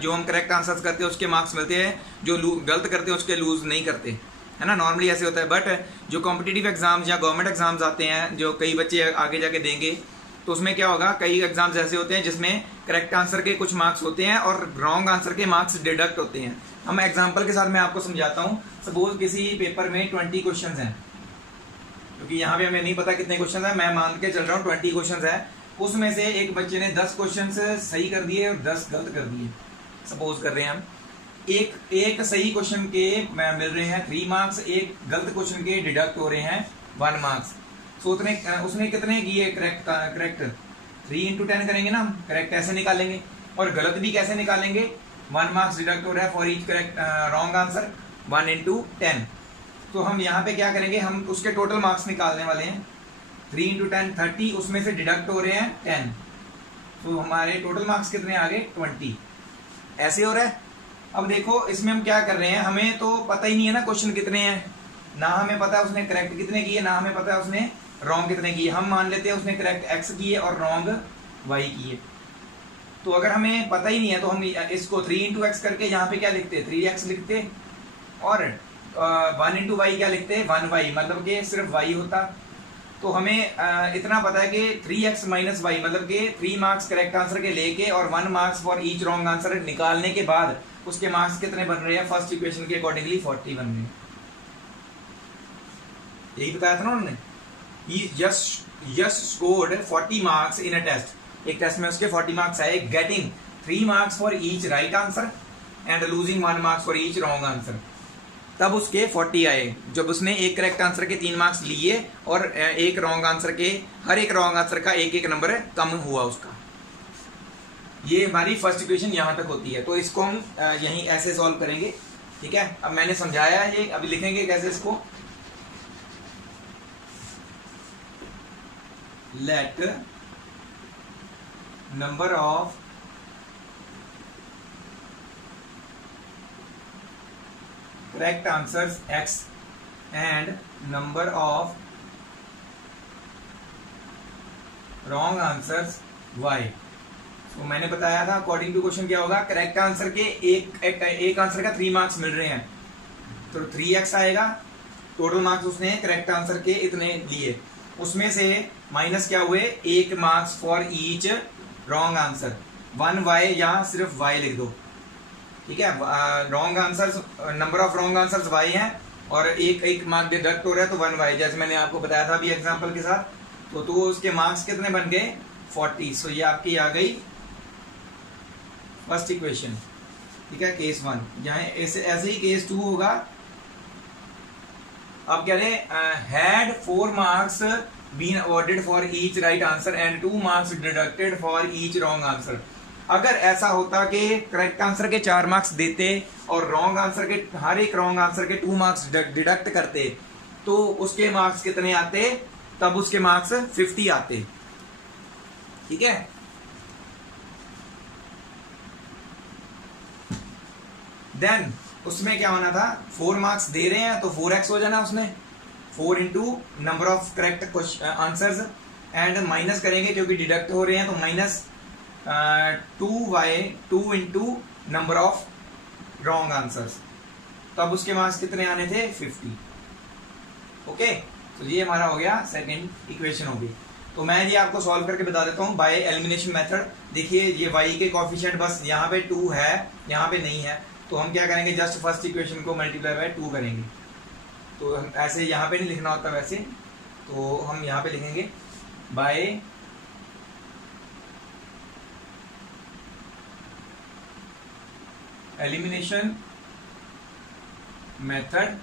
जो हम करेक्ट आंसर करते हैं उसके मार्क्स मिलते हैं, जो गलत करते हैं उसके लूज नहीं करते, है ना। नॉर्मली ऐसे होता है। बट जो कॉम्पिटिटिव एग्जाम्स या गवर्नमेंट एग्जाम्स आते हैं, जो कई बच्चे आगे जाके देंगे, तो उसमें क्या होगा, कई एग्जाम्स ऐसे होते हैं जिसमें करेक्ट आंसर के कुछ मार्क्स होते हैं और रॉन्ग आंसर के मार्क्स डिडक्ट होते हैं। हम एग्जाम्पल के साथ मैं आपको समझाता हूँ। सपोज किसी पेपर में 20 क्वेश्चन हैं, क्योंकि यहाँ पे हमें नहीं पता कितने क्वेश्चन है, मैं मान के चल रहा हूँ 20 क्वेश्चन है। उसमें से एक बच्चे ने 10 क्वेश्चन सही कर दिए और 10 गलत कर दिए। सपोज कर रहे हैं हम, एक सही क्वेश्चन के मिल रहे हैं 3 मार्क्स, एक गलत क्वेश्चन के डिडक्ट हो रहे हैं 1 मार्क्स। तो उसने कितने किए करेक्ट 3 into 10 करेंगे ना, करेक्ट ऐसे निकालेंगे। और गलत भी कैसे निकालेंगे, 1 मार्क्स डिडक्ट हो रहा है for each correct wrong answer, 1 into 10। तो हम यहाँ पे क्या करेंगे, हम उसके टोटल मार्क्स निकालने वाले हैं। 3 into 10 30, उसमें से डिडक्ट हो रहे हैं 10, तो हमारे टोटल मार्क्स कितने आ गए 20। ऐसे हो रहा है। अब देखो इसमें हम क्या कर रहे हैं, हमें तो पता ही नहीं है ना क्वेश्चन कितने हैं, ना हमें पता है उसने करेक्ट कितने किए, ना हमें पता है उसने रॉन्ग कितने किए। हम मान लेते हैं उसने करेक्ट x किए और रॉन्ग y किए। तो अगर हमें पता ही नहीं है तो हम इसको 3 into x करके यहाँ पे क्या लिखते, 3x लिखते, और 1 into y क्या लिखते, 1y, मतलब कि सिर्फ y होता। तो हमें इतना पता है कि 3x माइनस y, मतलब कि 3 मार्क्स करेक्ट आंसर के लेके और 1 marks for each wrong answer निकालने के बाद उसके मार्क्स कितने बन रहे हैं, फर्स्ट इक्वेशन के अकॉर्डिंगली 40 बन रहे हैं। यही बताया था ना उन्होंने। Yes scored 40 marks in a test, एक टेस्ट में उसके 40 मार्क्स आए, getting 3 marks for each right answer and losing 1 marks for each wrong answer. तब उसके 40 आए जब उसने एक करेक्ट आंसर के 3 मार्क्स लिए और एक रॉन्ग आंसर के, हर एक रॉन्ग आंसर का एक नंबर कम हुआ उसका। ये हमारी फर्स्ट इक्वेशन यहां तक होती है। तो इसको हम यहीं ऐसे सॉल्व करेंगे, ठीक है। अब मैंने समझाया ये, अभी लिखेंगे कैसे इसको। Let number of correct answers x and number of wrong answers y। तो मैंने बताया था अकॉर्डिंग टू क्वेश्चन क्या होगा, करेक्ट आंसर के एक आंसर का 3 मार्क्स मिल रहे हैं, तो 3x आएगा। टोटल मार्क्स उसने करेक्ट आंसर के इतने लिए, उसमें से माइनस क्या हुए, 1 marks for each wrong answer, 1y, यहाँ सिर्फ y लिख दो, ठीक है। Wrong answers, number of wrong answers y हैं और एक मार्क डिडक्ट हो रहा है तो 1y, जैसे मैंने आपको बताया था अभी एग्जांपल के साथ। तो उसके मार्क्स कितने बन गए 40। सो ये आपकी आ गई फर्स्ट इक्वेशन, ठीक है, केस 1। यहाँ ऐसे ही केस 2 होगा। अब कह रहे हैं had 4 marks been awarded for each right answer and 2 marks deducted for each wrong answer. अगर ऐसा होता कि करेक्ट आंसर के 4 मार्क्स देते और रॉन्ग आंसर के, हर एक रॉन्ग आंसर के 2 मार्क्स डिडक्ट करते, तो उसके मार्क्स कितने आते? तब उसके मार्क्स 50 आते, ठीक है। देन उसमें क्या होना था, 4 मार्क्स दे रहे हैं तो 4x हो जाना उसमें, 4 into number of correct answers, and minus करेंगे क्योंकि डिडक्ट हो रहे हैं, तो minus 2 into number of wrong answers. तब उसके मार्क्स कितने आने थे? 50। ओके, तो ये हमारा हो गया सेकंड इक्वेशन हो गई। तो मैं ये आपको सॉल्व करके बता देता हूं बाय एलिमिनेशन मेथड। देखिए ये y के कोफिशिएंट बस यहाँ पे 2 है, यहाँ पे नहीं है, तो हम क्या करेंगे, जस्ट फर्स्ट इक्वेशन को मल्टीप्लाई बाय 2 करेंगे। तो हम ऐसे यहाँ पे नहीं लिखना होता वैसे, तो हम यहाँ पे लिखेंगे by elimination method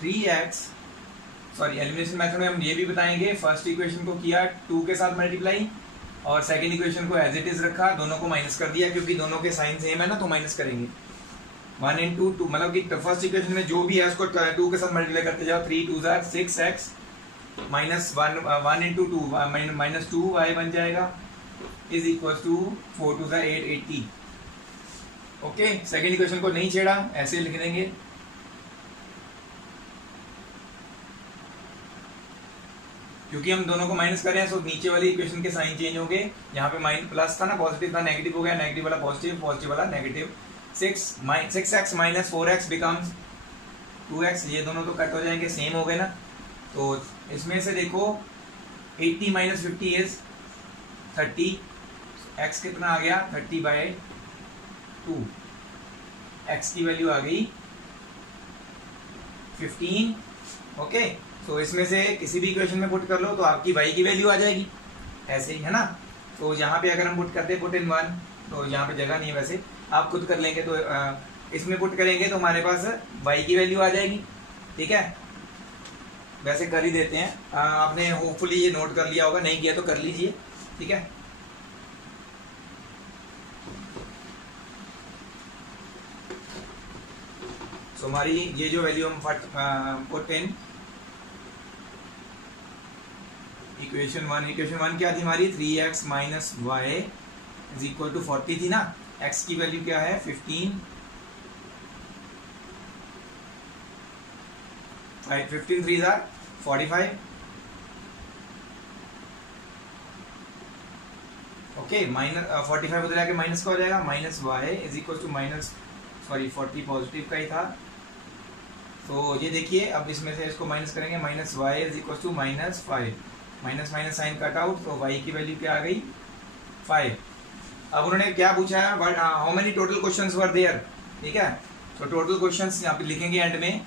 3x, sorry elimination method में हम ये भी बताएंगे, फर्स्ट इक्वेशन को किया 2 के साथ मल्टीप्लाई और सेकंड इक्वेशन को एज इट इज रखा, दोनों को माइनस कर दिया क्योंकि दोनों के साइन सेम है ना, तो माइनस करेंगे 1 इंटू 2, मतलब कि फर्स्ट इक्वेशन में जो भी है उसको 2 के साथ मल्टीप्लाई करते जाओ। 3 2 6x minus 1 into 2 minus 2y बन जाएगा is equal to 4 2 8 80। Okay, second equation को नहीं छेड़ा, ऐसे लिख देंगे। क्योंकि हम दोनों को माइनस कर रहे हैं, तो नीचे वाली इक्वेशन के साइन चेंज होंगे। यहाँ पे माइनस प्लस था ना, पॉजिटिव था, नेगेटिव हो गया, नेगेटिव वाला पॉजिटिव, पॉजिटिव वाला negative. 6x minus 4x becomes 2x, ये दोनों तो कट हो जाएंगे, सेम हो गए ना। तो इसमें से देखो 80 माइनस 50 इज 30, x कितना आ गया 30/2, x की वैल्यू आ गई 15। ओके, तो इसमें से किसी भी इक्वेशन में पुट कर लो तो आपकी y की वैल्यू आ जाएगी, ऐसे ही है ना। तो यहाँ पे अगर हम पुट करते पुट इन 1, तो यहाँ पे जगह नहीं है, वैसे आप खुद कर लेंगे, तो इसमें पुट करेंगे तो हमारे पास y की वैल्यू आ जाएगी, ठीक है। वैसे कर ही देते हैं, आपने होपफुली ये नोट कर लिया होगा, नहीं किया तो कर लीजिए, ठीक है। तो हमारी ये जो वैल्यू हम पुट इन इक्वेशन 1 क्या थी हमारी, 3x minus y is equal to 40 थी ना। x की वैल्यू क्या है 15, 15 3 45। ओके, माइनस 45 उधर आके माइनस का हो जाएगा, minus y is equal to minus, sorry 40 positive का ही था। तो ये देखिए, अब इसमें से इसको माइनस करेंगे, minus y is equal to minus 5, minus minus sign cut out, तो y की वैल्यू क्या आ गई 5। अब उन्होंने क्या पूछा है, how many total questions were there, ठीक है। तो टोटल क्वेश्चंस यहाँ पे लिखेंगे एंड में,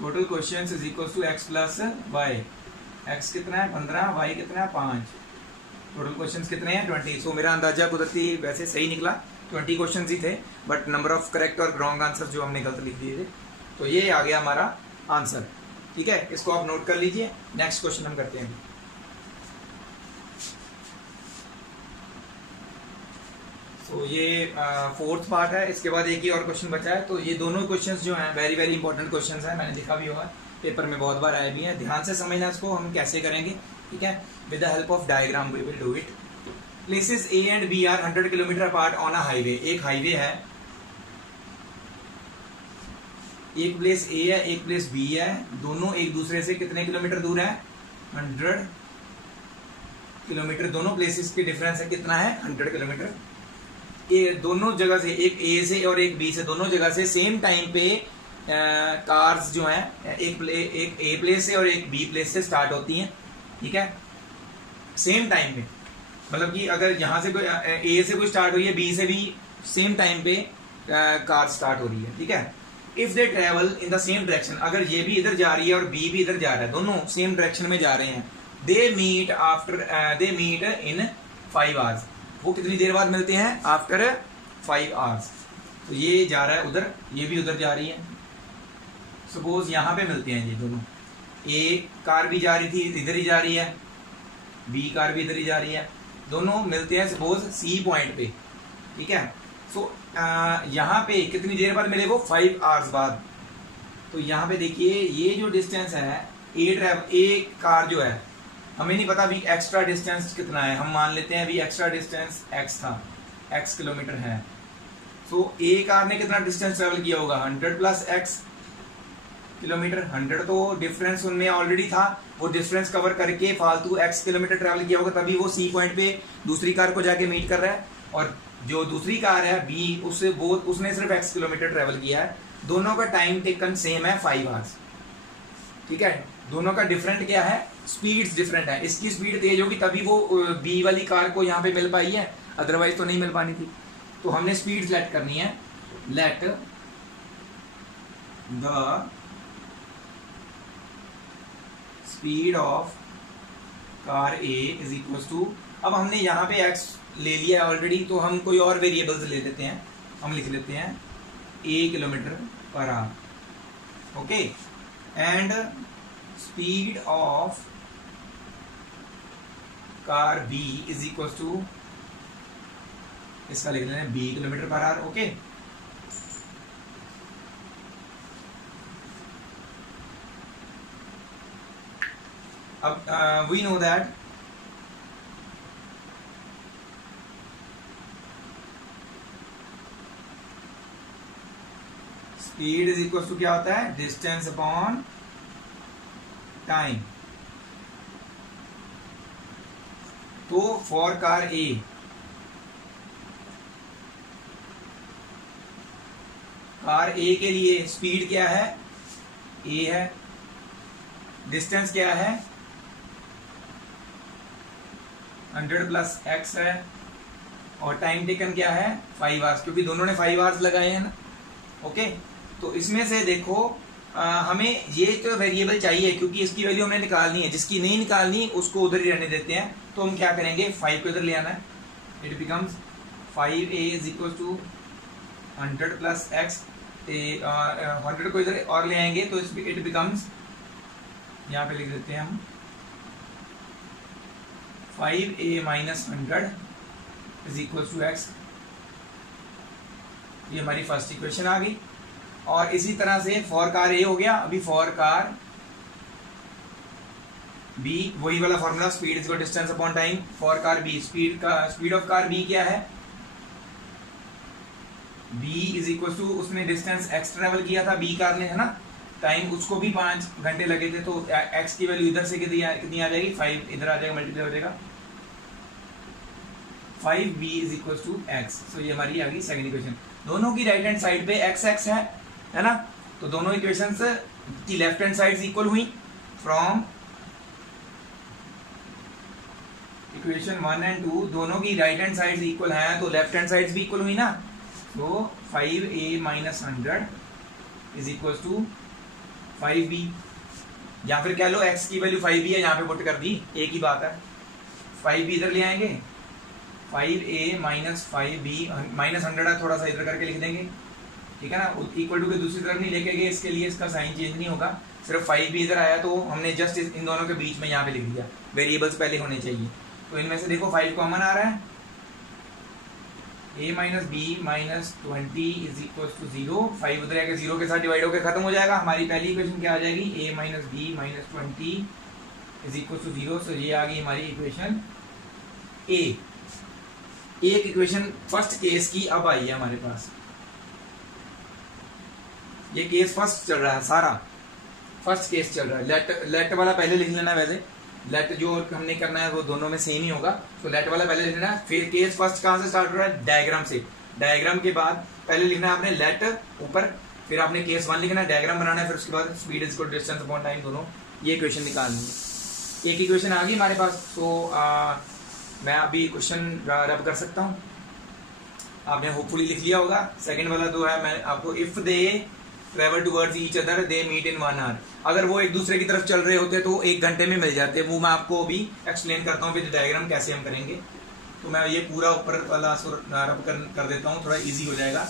total questions is equal to x plus y. x कितना है 15, y कितना है 5, टोटल क्वेश्चंस कितने हैं 20। सो मेरा अंदाजा कुदरती वैसे सही निकला, 20 क्वेश्चंस ही थे, बट नंबर ऑफ करेक्ट और रॉन्ग आंसर जो हमने गलत लिख दिए थे। तो ये आ गया हमारा आंसर, ठीक है। इसको आप नोट कर लीजिए। नेक्स्ट क्वेश्चन हम करते हैं। तो ये 4th पार्ट है, इसके बाद एक ही और क्वेश्चन बचा है। तो ये दोनों क्वेश्चंस जो हैं वेरी वेरी इंपॉर्टेंट क्वेश्चंस हैं, मैंने लिखा भी होगा, पेपर में बहुत बार आए भी हैं। ध्यान से समझना इसको, हम कैसे करेंगे, ठीक है। With the help of diagram we will do it. Places A and B are 100 kilometer apart on a highway. एक हाईवे है, एक प्लेस A है, एक प्लेस B है, दोनों एक दूसरे से कितने किलोमीटर दूर है 100 किलोमीटर। दोनों प्लेसेस के डिफरेंस है कितना है 100 किलोमीटर। दोनों जगह से, एक A से और एक B से, दोनों जगह से सेम टाइम पे कार्स जो हैं एक A प्लेस से और एक B प्लेस से स्टार्ट होती हैं, ठीक है, सेम टाइम पे। मतलब कि अगर यहाँ से कोई A से कोई स्टार्ट हुई है, B से भी सेम टाइम पे कार स्टार्ट हो रही है, ठीक है। If they travel in the same direction, अगर ये भी इधर जा रही है और B भी इधर जा रहा है, दोनों सेम डायरेक्शन में जा रहे हैं, दे मीट इन 5 आवर्स। वो कितनी देर बाद मिलते हैं? After 5 hours. तो ये जा रहा है उधर, ये भी उधर जा रही है। सपोज यहाँ पे मिलते हैं ये दोनों, ए कार भी जा रही थी इधर ही जा रही है, बी कार भी इधर ही जा रही है, दोनों मिलते हैं सपोज सी पॉइंट पे, ठीक है। सो यहाँ पे कितनी देर बाद मिले? वो 5 आवर्स बाद। तो यहाँ पे देखिए ये जो डिस्टेंस है ए कार जो है, हमें नहीं पता अभी एक्स्ट्रा डिस्टेंस कितना है, हम मान लेते हैं अभी एक्स्ट्रा डिस्टेंस x था, x किलोमीटर है। सो ए कार ने कितना डिस्टेंस ट्रेवल किया होगा? 100 प्लस x किलोमीटर। 100 तो डिफरेंस उनमें ऑलरेडी था, वो डिफरेंस कवर करके फालतू x किलोमीटर ट्रेवल किया होगा, तभी वो सी पॉइंट पे दूसरी कार को जाके मीट कर रहा है। और जो दूसरी कार है बी, उसने सिर्फ x किलोमीटर ट्रेवल किया है। दोनों का टाइम टेकन सेम है 5 आवर्स, ठीक है। दोनों का डिफरेंट क्या है? स्पीड्स डिफरेंट है। इसकी स्पीड तेज होगी तभी वो बी वाली कार को यहाँ पे मिल पाई है, अदरवाइज तो नहीं मिल पानी थी। तो हमने स्पीड सेट करनी है। Let the speed of car A is equal to, अब हमने यहाँ पे x ले लिया है ऑलरेडी, तो हम कोई और वेरिएबल्स ले लेते हैं। हम लिख लेते हैं a kilometre per hour, okay. And speed of car b is equal to, इसका लिख लेते हैं b kilometre per hour, okay. अब we know that speed is equal to क्या होता है? Distance upon time. तो for car A, car A के लिए स्पीड क्या है? ए है। डिस्टेंस क्या है? 100 प्लस x है। और टाइम टेकन क्या है? 5 आवर्स, क्योंकि दोनों ने 5 आवर्स लगाए हैं ना, ओके। तो इसमें से देखो हमें ये तो वेरिएबल चाहिए, क्योंकि इसकी वैल्यू हमने निकालनी है। जिसकी नहीं निकालनी उसको उधर ही रहने देते हैं। तो हम क्या करेंगे? 5 को इधर ले आना है। It becomes 5a is equal to 100 plus x। 100 को इधर और ले आएंगे तो इट बिकम्स, यहाँ पे लिख देते हैं हम 5a minus 100 is equal to x। ये हमारी फर्स्ट इक्वेशन आ गई। और इसी तरह से फॉर कार ए हो गया। अभी फॉर कार बी, वही वाला formula, speed is distance upon time. For car B, speed of car B क्या है? बी इज इक्वल टू, उसने डिस्टेंस एक्स ट्रेवल किया था बी कार ने, है ना। टाइम उसको भी 5 घंटे लगे थे, तो एक्स की वैल्यू इधर से कितनी आ जाएगी? 5 इधर आ जाएगा, मल्टीप्लाई हो जाएगा 5b is equal to x. So ये हमारी आ गई सेकंड इक्वेशन। दोनों की राइट हैंड साइड पे x x है ना। तो दोनों इक्वेशंस की लेफ्ट हैंड साइड इक्वल हुई। फ्रॉम इक्वेशन 1 एंड 2 दोनों की राइट हैंड साइड इक्वल है, तो लेफ्ट हैंड साइड भी इक्वल हुई ना। तो 5a minus 100 is equal to 5b, या फिर कह लो x की वैल्यू 5b है, यहाँ पे पुट कर दी, एक ही बात है। 5b इधर ले आएंगे, 5a माइनस 5b माइनस 100 है, थोड़ा सा इधर करके लिख देंगे, ठीक है ना। इक्वल टू के दूसरी तरफ नहीं लेके गए, इसके लिए इसका साइन चेंज नहीं होगा, सिर्फ 5b इधर आया तो हमने जस्ट इन दोनों के बीच में यहाँ पे लिख दिया। वेरिएबल्स पहले होने चाहिए। तो इनमें से देखो 5 कॉमन आ रहा है, a minus b minus 20 is equal to 0। 5 उधर आके 0 के साथ डिवाइड होकर खत्म हो जाएगा। हमारी पहली इक्वेशन क्या आ जाएगी? a minus b minus 20 is equal to 0। So ये आ गई हमारी इक्वेशन a। एक इक्वेशन फर्स्ट केस की अब आई है हमारे पास। ये केस फर्स्ट चल रहा है, सारा फर्स्ट केस चल रहा है। लेट वाला पहले लिख लेना, वैसे लेट जो हमने करना है वो दोनों में सेम ही होगा। तो लेट वाला पहले लिख लेना। फिर केस फर्स्ट कहां से स्टार्ट हो रहा है? डायग्राम से। डायग्राम के बाद पहले लिखना है आपने लेट ऊपर, फिर आपने केस 1 लिखना है, डायग्राम बनाना है, फिर उसके बाद speed is equal to distance upon time, दोनों ये इक्वेशन निकालनी है। एक इक्वेशन आ गई हमारे पास। तो मैं अभी क्वेश्चन रब कर सकता हूँ, आपने होपफुली लिख लिया होगा। सेकंड वाला जो है मैं आपको, if they travel towards each other they meet in 1 hour. अगर वो एक दूसरे की तरफ चल रहे होते तो 1 घंटे में मिल जाते। वो मैं आपको अभी एक्सप्लेन करता हूँ विद डायग्राम कैसे हम करेंगे। तो मैं ये पूरा ऊपर वाला रब कर देता हूँ, थोड़ा इजी हो जाएगा।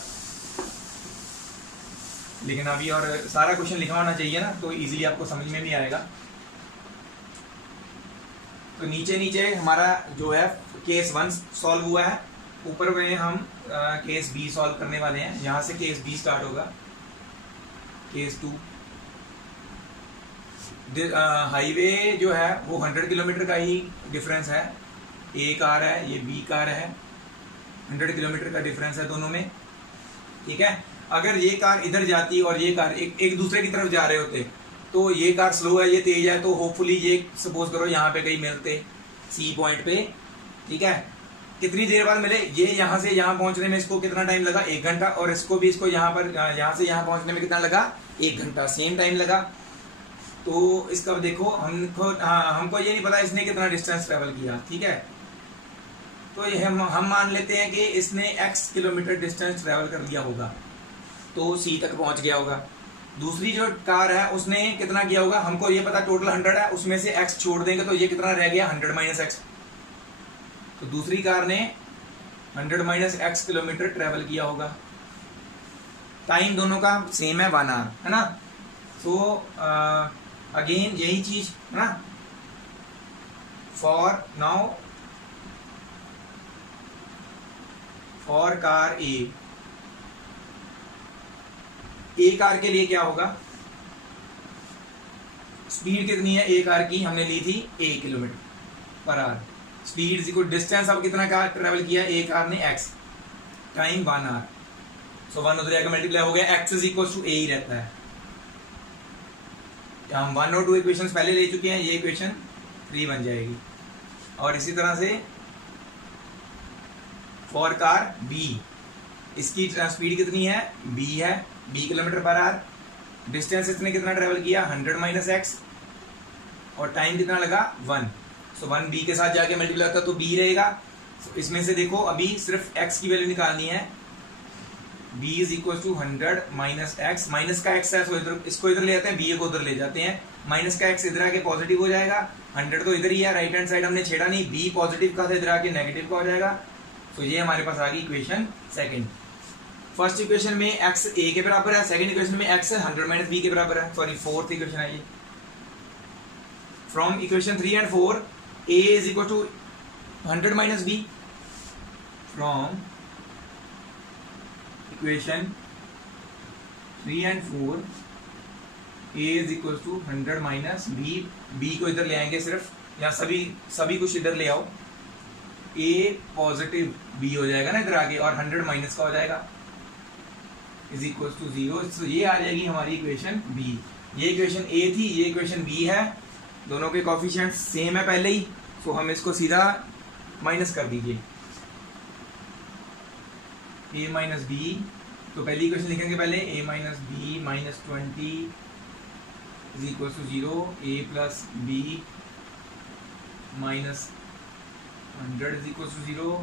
लेकिन अभी और सारा क्वेश्चन लिखा होना चाहिए ना, तो इजीली आपको समझ में भी आएगा। तो नीचे नीचे हमारा जो है केस 1 सॉल्व हुआ है, ऊपर में हम केस बी सॉल्व करने वाले हैं। यहां से केस बी स्टार्ट होगा। केस 2, हाईवे जो है वो 100 किलोमीटर का ही डिफरेंस है। ए कार है, ये बी कार है, 100 किलोमीटर का डिफरेंस है दोनों में, ठीक है। अगर ये कार इधर जाती और ये कार एक दूसरे की तरफ जा रहे होते, तो ये कार स्लो है, ये तेज है, तो होपफुली ये सपोज करो यहाँ पे कहीं मिलते सी पॉइंट पे, ठीक है। कितनी देर बाद मिले, ये यहाँ से यहाँ पहुंचने में इसको कितना टाइम लगा, 1 घंटा, और इसको भी इसको यहाँ पर यहाँ से यहाँ पहुंचने में कितना लगा, 1 घंटा, सेम टाइम लगा। तो इसका देखो हमको ये नहीं पता इसने कितना डिस्टेंस ट्रेवल किया, ठीक है। तो ये हम मान लेते हैं कि इसने x किलोमीटर डिस्टेंस ट्रेवल कर लिया होगा, तो सी तक पहुंच गया होगा। दूसरी जो कार है उसने कितना किया होगा, हमको ये पता टोटल 100 है, उसमें से x छोड़ देंगे तो ये कितना रह गया, 100 माइनस x। तो दूसरी कार ने 100 माइनस x किलोमीटर ट्रेवल किया होगा। टाइम दोनों का सेम है, 1 आवर, है ना। सो अगेन यही चीज है ना। For now for car A car के लिए क्या होगा, स्पीड कितनी है ए कार की, हमने ली थी 1 kilometre per our. Speed is equal distance, अब कितना कार ट्रेवल किया ए कार ने, x, टाइम 1 आवर। सो 1 उधर जाकर मल्टीप्लाई हो गया, x इज इक्वल टू ए ही रहता है। हम 1 और 2 इक्वेशंस पहले ले चुके हैं, ये इक्वेशन 3 बन जाएगी। और इसी तरह से फॉर कार बी, इसकी स्पीड कितनी है, b है, b kilometre per our. Distance इसने कितना ट्रेवल किया, 100 माइनस x, और टाइम कितना लगा, 1। सो 1 b के साथ जाके मल्टीप्लाई होता तो b रहेगा। so इसमें से देखो अभी सिर्फ x की वैल्यू निकालनी है, b is equal to 100 minus x, minus का x है तो इधर इसको इधर ले जाते हैं, b को उधर ले जाते हैं, माइनस का x इधर आके पॉजिटिव हो जाएगा, 100 तो इधर ही है, राइट हैंड साइड हमने छेड़ा नहीं, b पॉजिटिव का था इधर आके नेगेटिव का हो जाएगा। तो ये हमारे पास आ गई इक्वेशन सेकंड। फर्स्ट इक्वेशन में x a के बराबर है, सेकंड इक्वेशन में x 100 माइनस b के बराबर है, सॉरी फोर्थ इक्वेशन है ये। From equation 3 and 4 a is equal to 100 minus b। From equation 3 and 4 a is equal to 100 minus b, b को इधर ले आएंगे सिर्फ, या सभी कुछ इधर ले आओ, a पॉजिटिव b हो जाएगा ना इधर आगे, और 100 माइनस का हो जाएगा, इज इक्वल टू 0। तो ये आ जाएगी हमारी इक्वेशन b। ये इक्वेशन a थी, ये इक्वेशन b है, दोनों के कोफिशिएंट सेम है पहले ही, तो हम इसको सीधा माइनस कर दीजिए, a माइनस b। तो पहली इक्वेशन लिखेंगे पहले, a minus b minus 20 is equal to 0, a plus b minus 100 is equal to 0।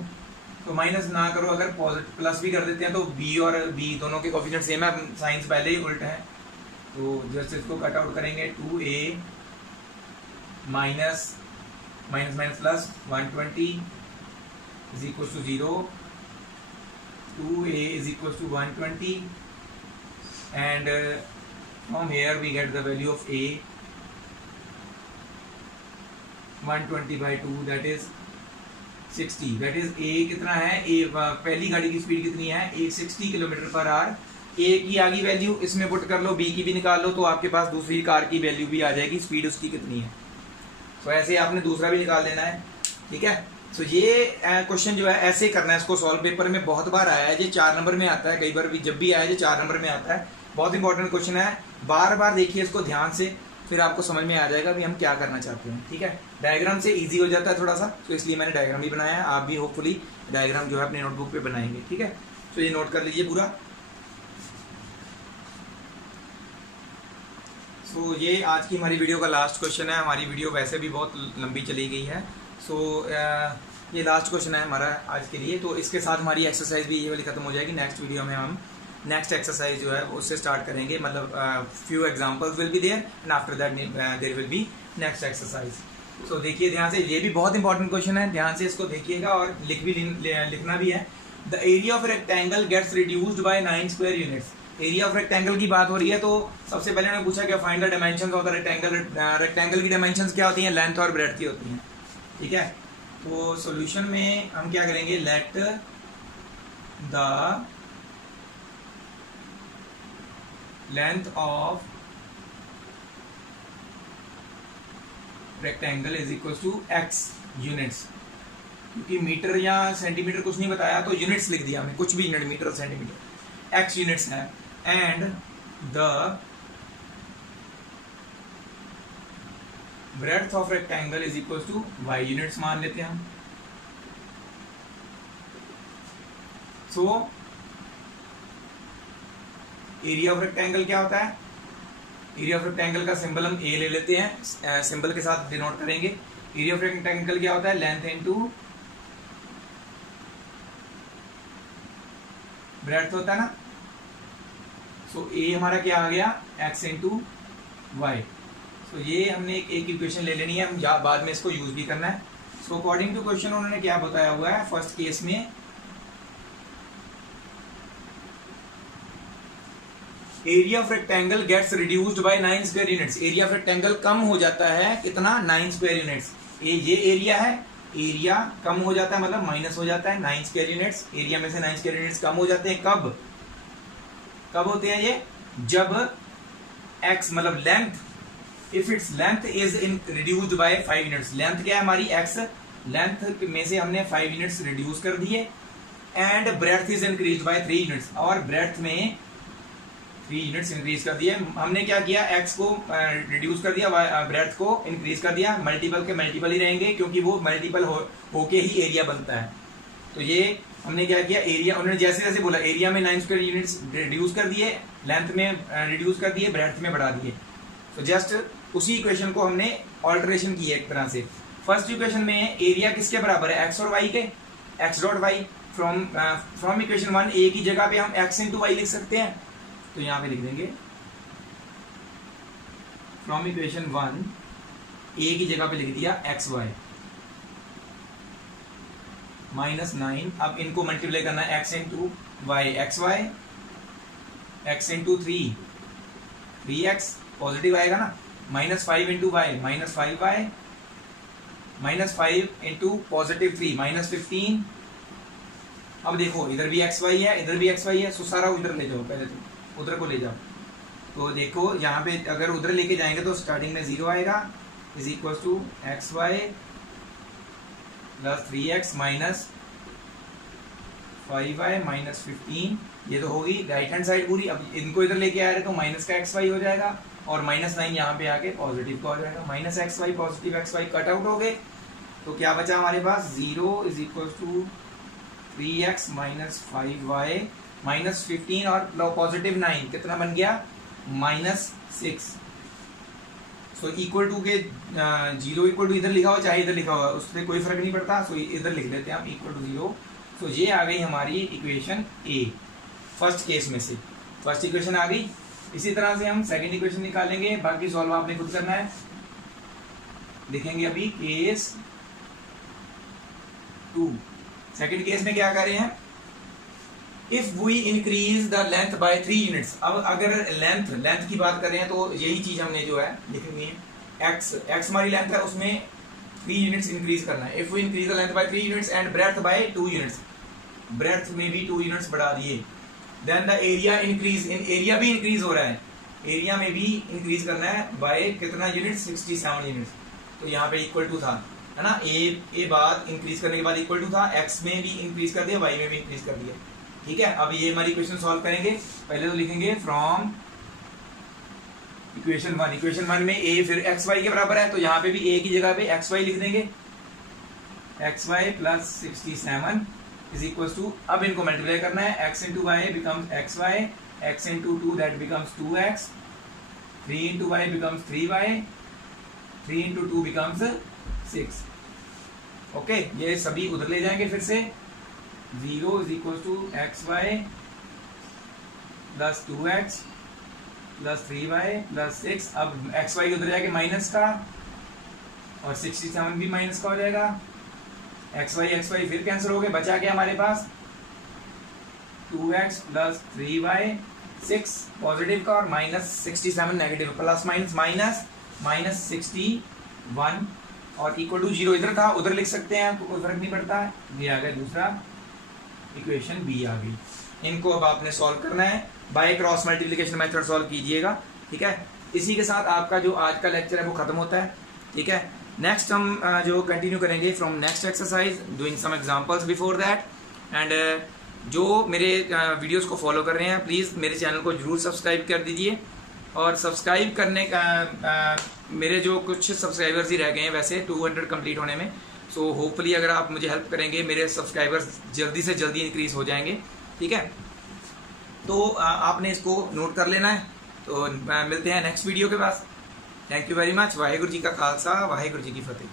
तो माइनस ना करो, अगर पॉजिटिव प्लस भी कर देते हैं तो b और b दोनों के कोफिशिएंट सेम है, साइंस पहले ही उल्टा है, तो जस्ट इसको कट आउट करेंगे, 2a minus minus minus plus 120 is equal to 0, 2a is equals to 120, and from here we get the value of a 120 by 2, that is 60, that is a कितना है, a पहली गाड़ी की speed कितनी है, 60 kilometre per our. a की आगे value इसमें पुट कर लो, b की भी निकाल लो, तो आपके पास दूसरी कार की वैल्यू भी आ जाएगी, स्पीड उसकी कितनी है। तो ऐसे आपने दूसरा भी निकाल लेना है, ठीक है। तो ये क्वेश्चन जो है ऐसे करना है, इसको सॉल्व पेपर में बहुत बार आया है, ये 4 नंबर में आता है, कई बार भी जब भी आया ये 4 नंबर में आता है। बहुत इंपॉर्टेंट क्वेश्चन है, बार बार देखिए इसको ध्यान से, फिर आपको समझ में आ जाएगा भी हम क्या करना चाहते हैं, ठीक है। डायग्राम से इजी हो जाता है थोड़ा सा, तो इसलिए मैंने डायग्राम भी बनाया है, आप भी होपफुली डायग्राम जो है अपने नोटबुक पे बनाएंगे, ठीक है। तो ये नोट कर लीजिए पूरा। सो ये आज की हमारी वीडियो का लास्ट क्वेश्चन है। हमारी वीडियो वैसे भी बहुत लंबी चली गई है, सो ये लास्ट क्वेश्चन है हमारा आज के लिए। तो इसके साथ हमारी एक्सरसाइज भी ये वाली खत्म हो जाएगी। नेक्स्ट वीडियो में हम नेक्स्ट एक्सरसाइज जो है उससे स्टार्ट करेंगे, मतलब few examples will be there and after that there will be next exercise. So देखिए ध्यान से, ये भी बहुत इंपॉर्टेंट क्वेश्चन है, ध्यान से इसको देखिएगा और लिखना भी है। The area of rectangle gets reduced by 9 square units. Area of rectangle की बात हो रही है, तो सबसे पहले उन्होंने पूछा कि find the dimensions of the rectangle. Rectangle की डायमेंशंस क्या होती हैं? लेंथ और ब्रेड्थ की होती हैं, ठीक है। तो सॉल्यूशन में हम क्या करेंगे, let the length of rectangle is equal to x units, क्योंकि मीटर या सेंटीमीटर कुछ नहीं बताया तो यूनिट्स लिख दिया हमने, कुछ भी यूनिट, मीटर और सेंटीमीटर, x यूनिट्स है। And the breadth of rectangle is equal to y units मान लेते हैं हम। सो एरिया ऑफ रेक्टेंगल क्या होता है? एरिया ऑफ रेक्टेंगल का सिंबल हम ए ले लेते हैं, सिंबल के साथ डिनोट करेंगे। एरिया ऑफ रेक्टेंगल क्या होता है? लेंथ इनटू ब्रेड्थ होता है ना। सो ए हमारा क्या आ गया? x into Y. सो ये हमने एक इक्वेशन ले लेनी है, हम बाद में इसको यूज भी करना है। सो अकॉर्डिंग टू क्वेश्चन उन्होंने क्या बताया हुआ है, फर्स्ट केस में area of rectangle gets reduced by 9 square units. Area of rectangle कम हो जाता है कितना? 9 स्क्वायर यूनिट्स। ये एरिया है, एरिया कम हो जाता है मतलब माइनस हो जाता है 9 स्क्वायर यूनिट्स। एरिया में से 9 स्क्वायर यूनिट्स कम हो जाते हैं, कब कब होते हैं ये? जब x मतलब length, if its length is in reduced by 5 units. Length क्या है हमारी? x, लेंथ में से हमने 5 यूनिट्स रिड्यूस कर दिए। And breadth is increased by 3 units, और ब्रेड्थ में 3 यूनिट्स इंक्रीज कर दिए। हमने क्या किया? x को रिड्यूस कर दिया, ब्रेड्थ को इंक्रीज कर दिया। मल्टीपल के मल्टीपल ही रहेंगे क्योंकि वो मल्टीपल होके ही एरिया बनता है। तो ये हमने क्या किया? एरिया उन्होंने जैसे जैसे बोला, एरिया में 9 स्क्वायर यूनिट्स रिड्यूस कर दिए, लेंथ में रिड्यूस कर दिए, ब्रेड्थ में बढ़ा दिए। तो जस्ट उसी इक्वेशन को हमने ऑल्टरेशन की है एक तरह से। फर्स्ट इक्वेशन में एरिया किसके बराबर है? x और y के, x dot y. From equation 1 a की जगह पे हम x इंटू वाई लिख सकते हैं, तो यहां पे लिख देंगे फ्रॉम इक्वेशन 1 a की जगह पे लिख दिया एक्स वाई माइनस 9। अब इनको मल्टीप्लाई करना है, x into y x y, x into 3x positive आएगा ना, minus 5 into y minus 5y, minus 5 into positive 3 minus 15। अब देखो इधर भी एक्स वाई है, इधर भी एक्स वाई है, सो सारा उधर ले जाओ, पहले तो उधर को ले जाओ। तो देखो यहाँ पे अगर उधर लेके जाएंगे तो स्टार्टिंग में 0 आएगा, is equal to x y plus 3x minus 5y minus 15। ये तो होगी राइट हैंड साइड पूरी। अब इनको इधर लेके आ रहे तो माइनस का एक्स वाई हो जाएगा, और माइनस 9 यहाँ पे आके पॉजिटिव का हो जाएगा। Minus x y positive x y cut out हो गए, तो क्या बचा हमारे पास? 0 is equal to 3x minus 5y minus 15 और पॉजिटिव 9 कितना बन गया? माइनस 6। सो इक्वल टू के 0 इक्वल टू इधर लिखा हुआ चाहे इधर लिखा हुआ, उससे कोई फर्क नहीं पड़ता। सो इधर लिख देते हैं हम इक्वल टू 0। सो ये आ गई हमारी इक्वेशन ए, फर्स्ट केस में से फर्स्ट इक्वेशन आ गई। इसी तरह से हम सेकंड इक्वेशन निकालेंगे, बाकी सॉल्व आपने खुद करना है। देखेंगे अभी केस 2। सेकंड केस में क्या कर रहे हैं? If we increase the length by 3 units. अब अगर लेंथ की बात कर रहे हैं तो यही चीज हमने जो है लिखनी है। x हमारी लेंथ है, उसमें 3 यूनिट्स इंक्रीज करना है। If we increase the length by 3 units and breadth by 2 units, breadth में भी 2 यूनिट्स बढ़ा दिए। Then the area increase, in area भी इंक्रीज हो रहा है, एरिया में भी इंक्रीज करना है बाय कितना यूनिट्स? 67 यूनिट्स। तो यहाँ पे इक्वल टू था, है ना, ए बाद इंक्रीज करने के बाद इक्वल टू था, x में भी इंक्रीज कर दिया, y में भी इंक्रीज कर दिया। ठीक है, अब ये हमारी इक्वेशन सॉल्व करेंगे। पहले तो लिखेंगे फ्रॉम इक्वेशन 1। इक्वेशन 1 में a फिर एक्स वाई के बराबर है, तो यहाँ पे भी a की जगह पे एक्स वाई लिख देंगे, x y plus 67 is equal to, अब इनको मल्टीप्लाई करना है, x into y becomes x y, x into 2 that becomes 2x, 3 into y becomes 3y, 3 into 2 becomes 6। Okay, ये सभी उधर ले जाएंगे फिर से। 0 is equal to x y plus 2x plus 3y plus 6। अब एक्स वाई उधर जाके माइनस का और 67 भी माइनस का हो जाएगा। एक्स वाई फिर कैंसिल हो गए, बचा क्या हमारे पास 2x प्लस 3y 6 पॉजिटिव का और minus 67 negative, plus minus minus minus 61 और इक्वल टू 0 इधर था उधर लिख सकते हैं, तो कोई फर्क नहीं पड़ता है। ये आ गया दूसरा इक्वेशन बी आ गई। इनको अब आपने सॉल्व करना है, by cross multiplication method solve कीजिएगा, ठीक है। इसी के साथ आपका जो आज का लेक्चर है वो खत्म होता है, ठीक है। नेक्स्ट हम जो कंटिन्यू करेंगे from next exercise, doing some examples before that. And जो मेरे वीडियोस को फॉलो कर रहे हैं प्लीज़ मेरे चैनल को जरूर सब्सक्राइब कर दीजिए। और सब्सक्राइब करने का मेरे जो कुछ सब्सक्राइबर्स ही रह गए हैं वैसे 200 कंप्लीट होने में, सो होपफुली अगर आप मुझे हेल्प करेंगे मेरे सब्सक्राइबर्स जल्दी से जल्दी इंक्रीज हो जाएंगे, ठीक है। तो आपने इसको नोट कर लेना है। तो मिलते हैं नेक्स्ट वीडियो के पास। Thank you very much. Waheguru ji का खालसा, वाहेगुरु जी की फतेह।